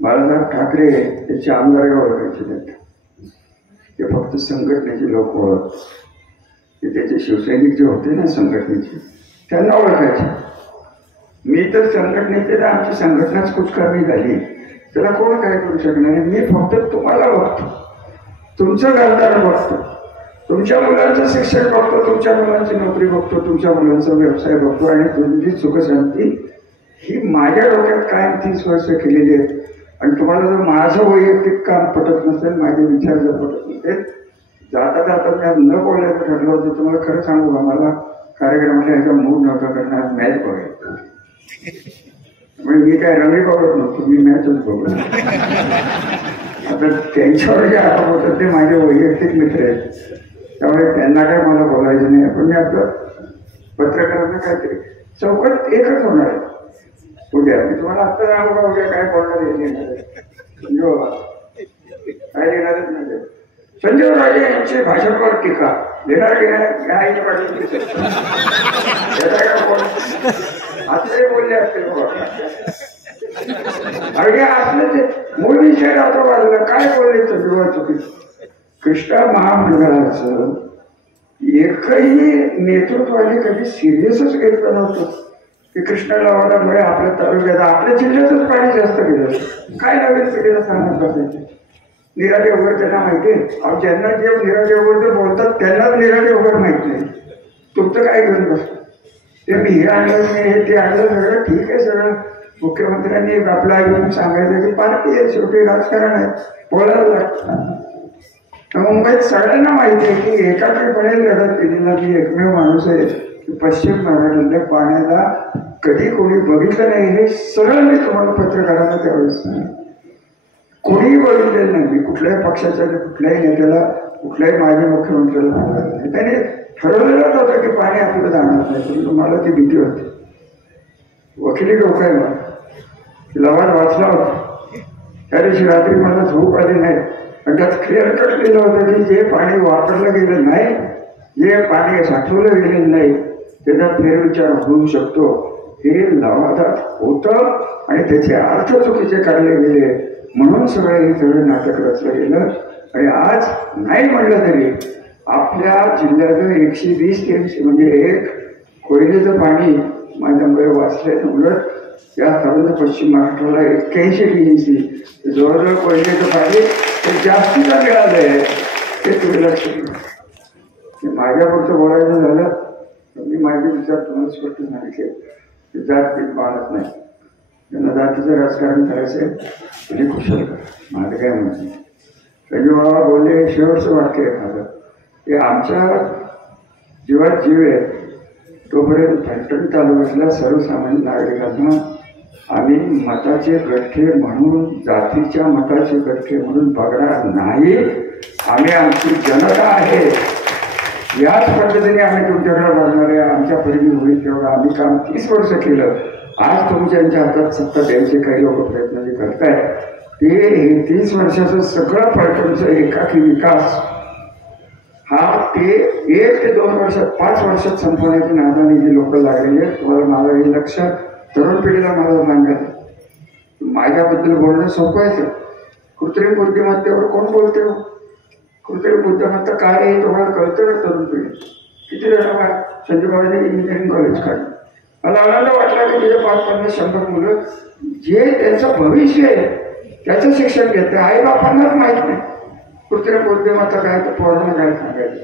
बाळासाहेब ठाकरे त्याचे आमदार ओळखायचे नाहीत ते फक्त संघटनेचे लोक ओळखत ते त्याचे शिवसैनिक जे होते ना संघटनेचे त्यांना ओळखायचे मी तर संघटनेचे तर आमची संघटनाच कुचकारणी झाली त्याला कोण काय करू शकणार मी फक्त तुम्हाला बघतो तुमचं घरदार बघतो तुमच्या मुलांचं शिक्षण बघतो तुमच्या मुलांची नोकरी बघतो तुमच्या मुलांचा व्यवसाय बघतो आणि तुमची सुखशांती ही माझ्या डोक्यात कायम 30 वर्ष केलेली आहेत आणि तुम्हाला जर माझं वैयक्तिक काम पटत नसेल माझे विचार जर पटत नसेल जाता जाता मी न बोलायचं ठरलं होतं तुम्हाला खरं सांगू का मला कार्यक्रमाला ह्याचा मूड नव्हता करणार मॅच बघायचं म्हणजे मी काय रमी बघत नव्हतो मी मॅचच बघत आता त्यांच्यावर जे आरोप होतात ते माझे वैयक्तिक मित्र आहेत त्यामुळे त्यांना काय मला बोलायचं नाही पण मी आपलं पत्रकारांना काहीतरी चौकट एकच होणार आहे उद्या मी तुम्हाला आत्ता सांगू का उद्या काय बोलणार येणार काय येणारच नाही संजय राजे यांची भाषणावर टीका देणार की नाही असले बोलले असतील अगदी असले ते मूळ विषय राहतो बाजूला काय बोलले संजय चुकीचं कृष्णा महामंडळाचं एकही नेतृत्वाने कधी सिरियसच घेतलं नव्हतं की कृष्णा लवाडामुळे आपल्या तालुक्यात आपल्या जिल्ह्यातच पाणी जास्त गेलं काय नवीन पिढीला सांगत बसायचे निराटे वगैरे त्यांना माहिती आहे ज्यांना जे निराटे वगैरे बोलतात त्यांनाच निराटे वगैरे माहित नाही तुमचं काय घेऊन बसतं ते मी हे आणलं मी हे ते आणलं सगळं ठीक आहे सगळं मुख्यमंत्र्यांनी आपला येऊन सांगायचं की पार्टी आहे, शेवटी राजकारण आहे, बोलायला लागतं. मुंबईत सगळ्यांना माहिती आहे की एकाकीपणे लढत केलेला मी एकमेव माणूस आहे की पश्चिम महाराष्ट्रातल्या पाण्याला कधी कोणी बघितलं नाही. हे सरळ मी तुम्हाला पत्रकारांना त्यावेळेस कोणीही बघितलेलं नाही. मी कुठल्याही पक्षाच्या कुठल्याही नेत्याला कुठल्याही माजी मुख्यमंत्र्याला बोलत नाही. त्याने ठरवलेलंच होतं की पाणी आपल्याला जाणार नाही, पण मला ती भीती होती. वकिली डोकं आहे मला, लवाद वाचला होता. त्या दिवशी रात्री मला झोप आली नाही आणि त्यात क्लिअर कट केलं होतं की जे पाणी वापरलं गेलं नाही, जे पाणी साठवलं गेलेलं नाही, त्याचा फेरविचार होऊ शकतो. हे लवादात होतं आणि त्याचे अर्थ चुकीचे काढले गेले, म्हणून हे सगळं नाटक रचलं गेलं. आणि आज नाही म्हणलं तरी आपल्या जिल्ह्याचं 120 म्हणजे एक कोयनेचं पाणी माझ्यामुळे वाचले. उलट या सर्व पश्चिम महाराष्ट्राला 81 TMC जवळजवळ कोयनेचं पाणी ते जास्तीचं मिळालं आहे. ते तुम्ही लक्ष ठेवा. माझ्यापुरतं बोलायचं झालं तर मी माझे विचार तुम्हाला स्पष्ट सांगितले. जात पीठ पाहत नाही, त्यांना जातीचं राजकारण करायचं तुझी कुशल कर, माझं काय म्हणते. संजय बाबा बोलले, शेवटचं वाक्य आहे माझं, की आमच्या जीवात जीव आहे तोपर्यंत फलटण तालुक्यातल्या सर्वसामान्य नागरिकांना आम्ही मताचे गठ्ठे म्हणून, जातीच्या मताचे गठ्ठे म्हणून बघणार नाही. आम्ही आमची जनता आहे, याच पद्धतीने आम्ही तुमच्याकडे बघणार आहे. आमच्या परिणी होईल तेवढं आम्ही काम 30 वर्ष केलं. आज तुमच्या हातात सत्ता द्यायचे काही लोक प्रयत्न जे करतायत ते 30 वर्षाचं सगळं फलटणचं एकाकी विकास हा ते 1 ते 2 वर्षात 5 वर्षात संपवण्याची नादाने जी लोक लागलेली आहेत. तुम्हाला माझं हे लक्ष तरुण पिढीला मला सांगायचं, माझ्याबद्दल बोलणं सोपं आहे. कृत्रिम बुद्धिमत्तेवर कोण बोलते हो? कृत्रिम बुद्धिमत्ता काय आहे तुम्हाला कळतं ना तरुण पिढी? किती जण संजय बाबांनी इंजिनिअरिंग कॉलेज काढलं. मला आनंद वाटला की तुझे 550-100 मुलं जे त्यांचं भविष्य आहे त्याचं शिक्षण घेते. आईबापांनाच माहीत नाही कृत्रिम बुद्धिमत्ता काय, तर पोरांना काय सांगायचं.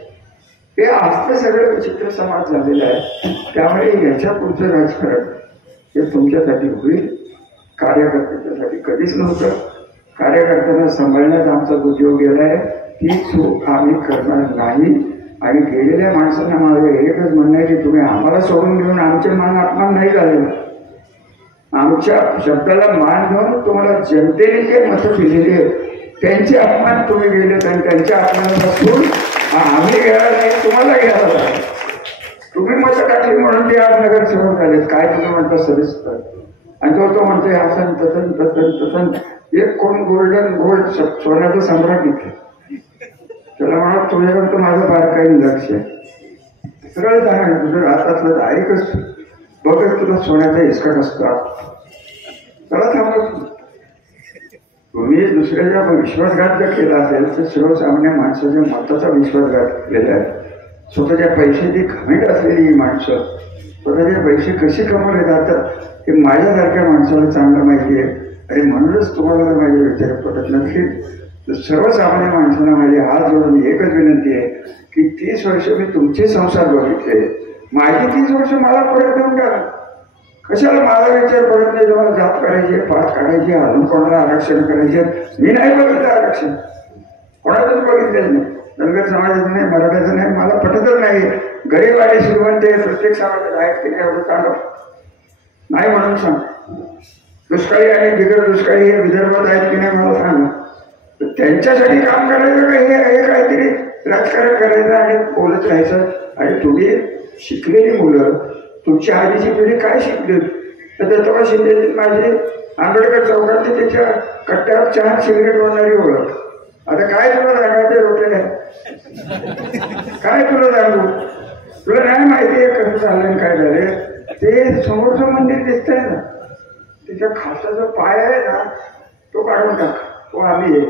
हे असलं सगळं विचित्र समाज झालेला आहे. त्यामुळे याच्या पुढचं राजकारण हे तुमच्यासाठी होईल, कार्यकर्त्यांच्यासाठी कधीच नव्हतं. कार्यकर्त्यांना सांभाळण्यात आमचा उद्योग गेला आहे, ती चूक आम्ही करणार नाही. आणि गेलेल्या माणसांना माझं एकच म्हणणं आहे की तुम्ही आम्हाला सोडून घेऊन आमचे मान अपमान नाही झालेला. आमच्या शब्दाला मान घेऊन तुम्हाला जनतेने जे मतं दिलेली आहेत त्यांचे अपमान तुम्ही गेले आणि त्यांच्या अपमानापासून आम्ही घ्यायला नाही, तुम्हाला घ्यायला लागेल. तुम्ही मतं टाकली म्हणून ते आज नगरसेवक झालेत. काय तुम्ही म्हणता सविस्तर, आणि तो म्हणतोय असं तसं तसं तसं. एक कोण गोल्ड सोन्याचं सम्राट घेतलं, त्याला म्हणा तुझ्याकडं माझं बारकाईने लक्ष आहे. सरळ सांगा तुझं हातातलं ऐकच बघत तुला सोन्याचा हिसका असतो. त्याला थांबत तुम्ही दुसऱ्याचा विश्वासघात जर केला असेल तर सर्वसामान्य माणसाच्या मताचा विश्वासघात केलेला आहे. स्वतःच्या पैशाची घमेंड असलेली ही माणसं स्वतःचे पैसे कसे कमवले जातात हे माझ्यासारख्या माणसाला चांगलं माहिती आहे. आणि म्हणूनच तुम्हाला जर माझे विचार पटत नसतील तर सर्वसामान्य माणसांना माझी हात जोडून एकच विनंती आहे की 30 वर्ष मी तुमचे संसार बघितले, माझी 30 वर्ष मला परत देऊन टाका. कशाला माझा विचार पडत नाही. तुम्हाला जात करायची, पास काढायची, अजून कोणाला आरक्षण करायचे. मी नाही बघितलं आरक्षण, कोणाचंच बघितलेलं नाही. धनगर समाजाचं नाही, मराठ्याचं नाही, मला पटतच नाही. गरीब आणि श्रीमंत प्रत्येक समाजात आहेत की नाही एवढं सांगा, नाही म्हणून सांग. दुष्काळी आणि बिगर दुष्काळी हे विदर्भात आहेत की नाही मला सांगा. त्यांच्यासाठी काम करायचं हे काहीतरी राजकारण करायचं आणि बोलत राहायचं. आणि तुम्ही शिकलेली मुलं, तुमच्या आधीची पिढी काय शिकली तर दत्तोबा शिंदे माझे आंबेडकर चौकात त्याच्या कट्ट्यावर चहा सिगरेट बनणारी ओळख. आता काय तुला सांगायचं रोटेला काय तुला सांगू? तुला नाही माहिती आहे कसं चाललंय काय झाले. ते समोरचं मंदिर दिसतंय ना, त्याच्या खासाचा पाय आहे ना तो काढून टाक. तो आम्ही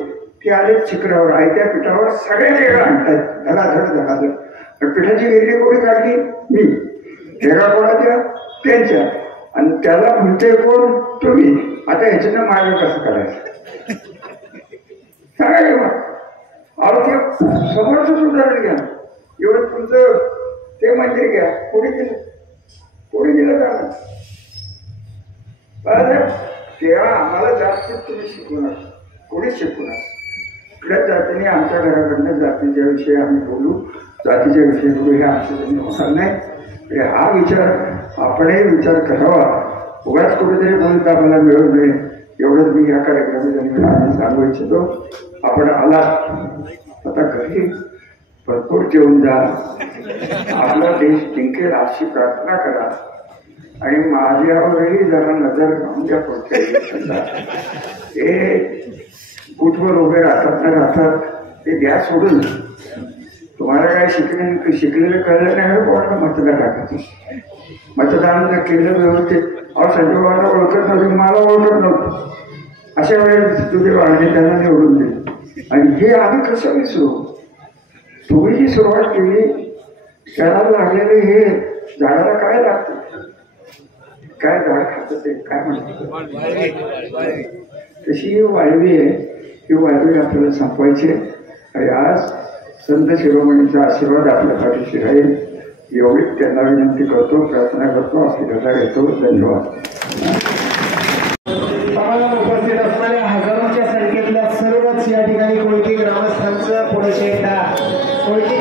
ते आले चिकरावर आयत्या पिठावर सगळे वेगळं आणतात धडाधड. पिठाची वेगळी कोणी काढली मी, वेगळा कोणाच्या त्यांच्या, आणि त्याला म्हणते कोण तुम्ही. आता ह्याच्यानं मार्ग कसं करायचं सांगा की मग. अहो ते समोरच उदाहरण घ्या. एवढं तुमचं ते मंदिर घ्या, कोणी गेलं का बाळासाहेब तेव्हा आम्हाला जास्त तुम्ही शिकवणार, कोणीच शिकवणार. कुठल्याच जातीने आमच्या घराकडनं जातीच्या विषयी आम्ही बोलू, जातीच्या विषयी बोलू हे आमचं होणार नाही. हा विचार आपणही विचार करावा. उगाच कुठेतरी बोलत आम्हाला मिळू नये एवढंच मी या कार्यक्रमात सांगू इच्छितो. आपण आलात आता घरी भरपूर जेवून जा, आपला देश जिंकेल अशी प्रार्थना करा आणि माझ्यावरही जरा नजर घालून द्या. पुढच्या हे बुथवर उभे राहतात ते द्या सोडून. तुम्हाला काय शिकलेलं कळलं नाही कोणाला मतदान टाकायचं. मतदान जर केलं व्यवस्थित संजोबाला ओळखत नव्हती, मला ओळखत नव्हतं, अशा वेळेस तुझे वाढणे त्यांना निवडून दिले. आणि हे आम्ही कसं विसरू. तुम्ही जी सुरुवात केली त्याला लागलेले हे झाडाला काय लागतं, काय झाड खातं ते काय म्हणतात, तशी वाळवी आहे. ही वाळवी आपल्याला संपवायची. आणि आज संत शिरोमणीचा आशीर्वाद आपल्या पाठीशी राहील एवढीच त्यांना विनंती करतो, प्रार्थना करतो, आपली रजा घेतो. धन्यवाद. उपस्थित असणाऱ्या हजारोच्या संख्येतल्या सर्वच या ठिकाणी कोळकी ग्रामस्थांचं पुढे एकदा कोळकी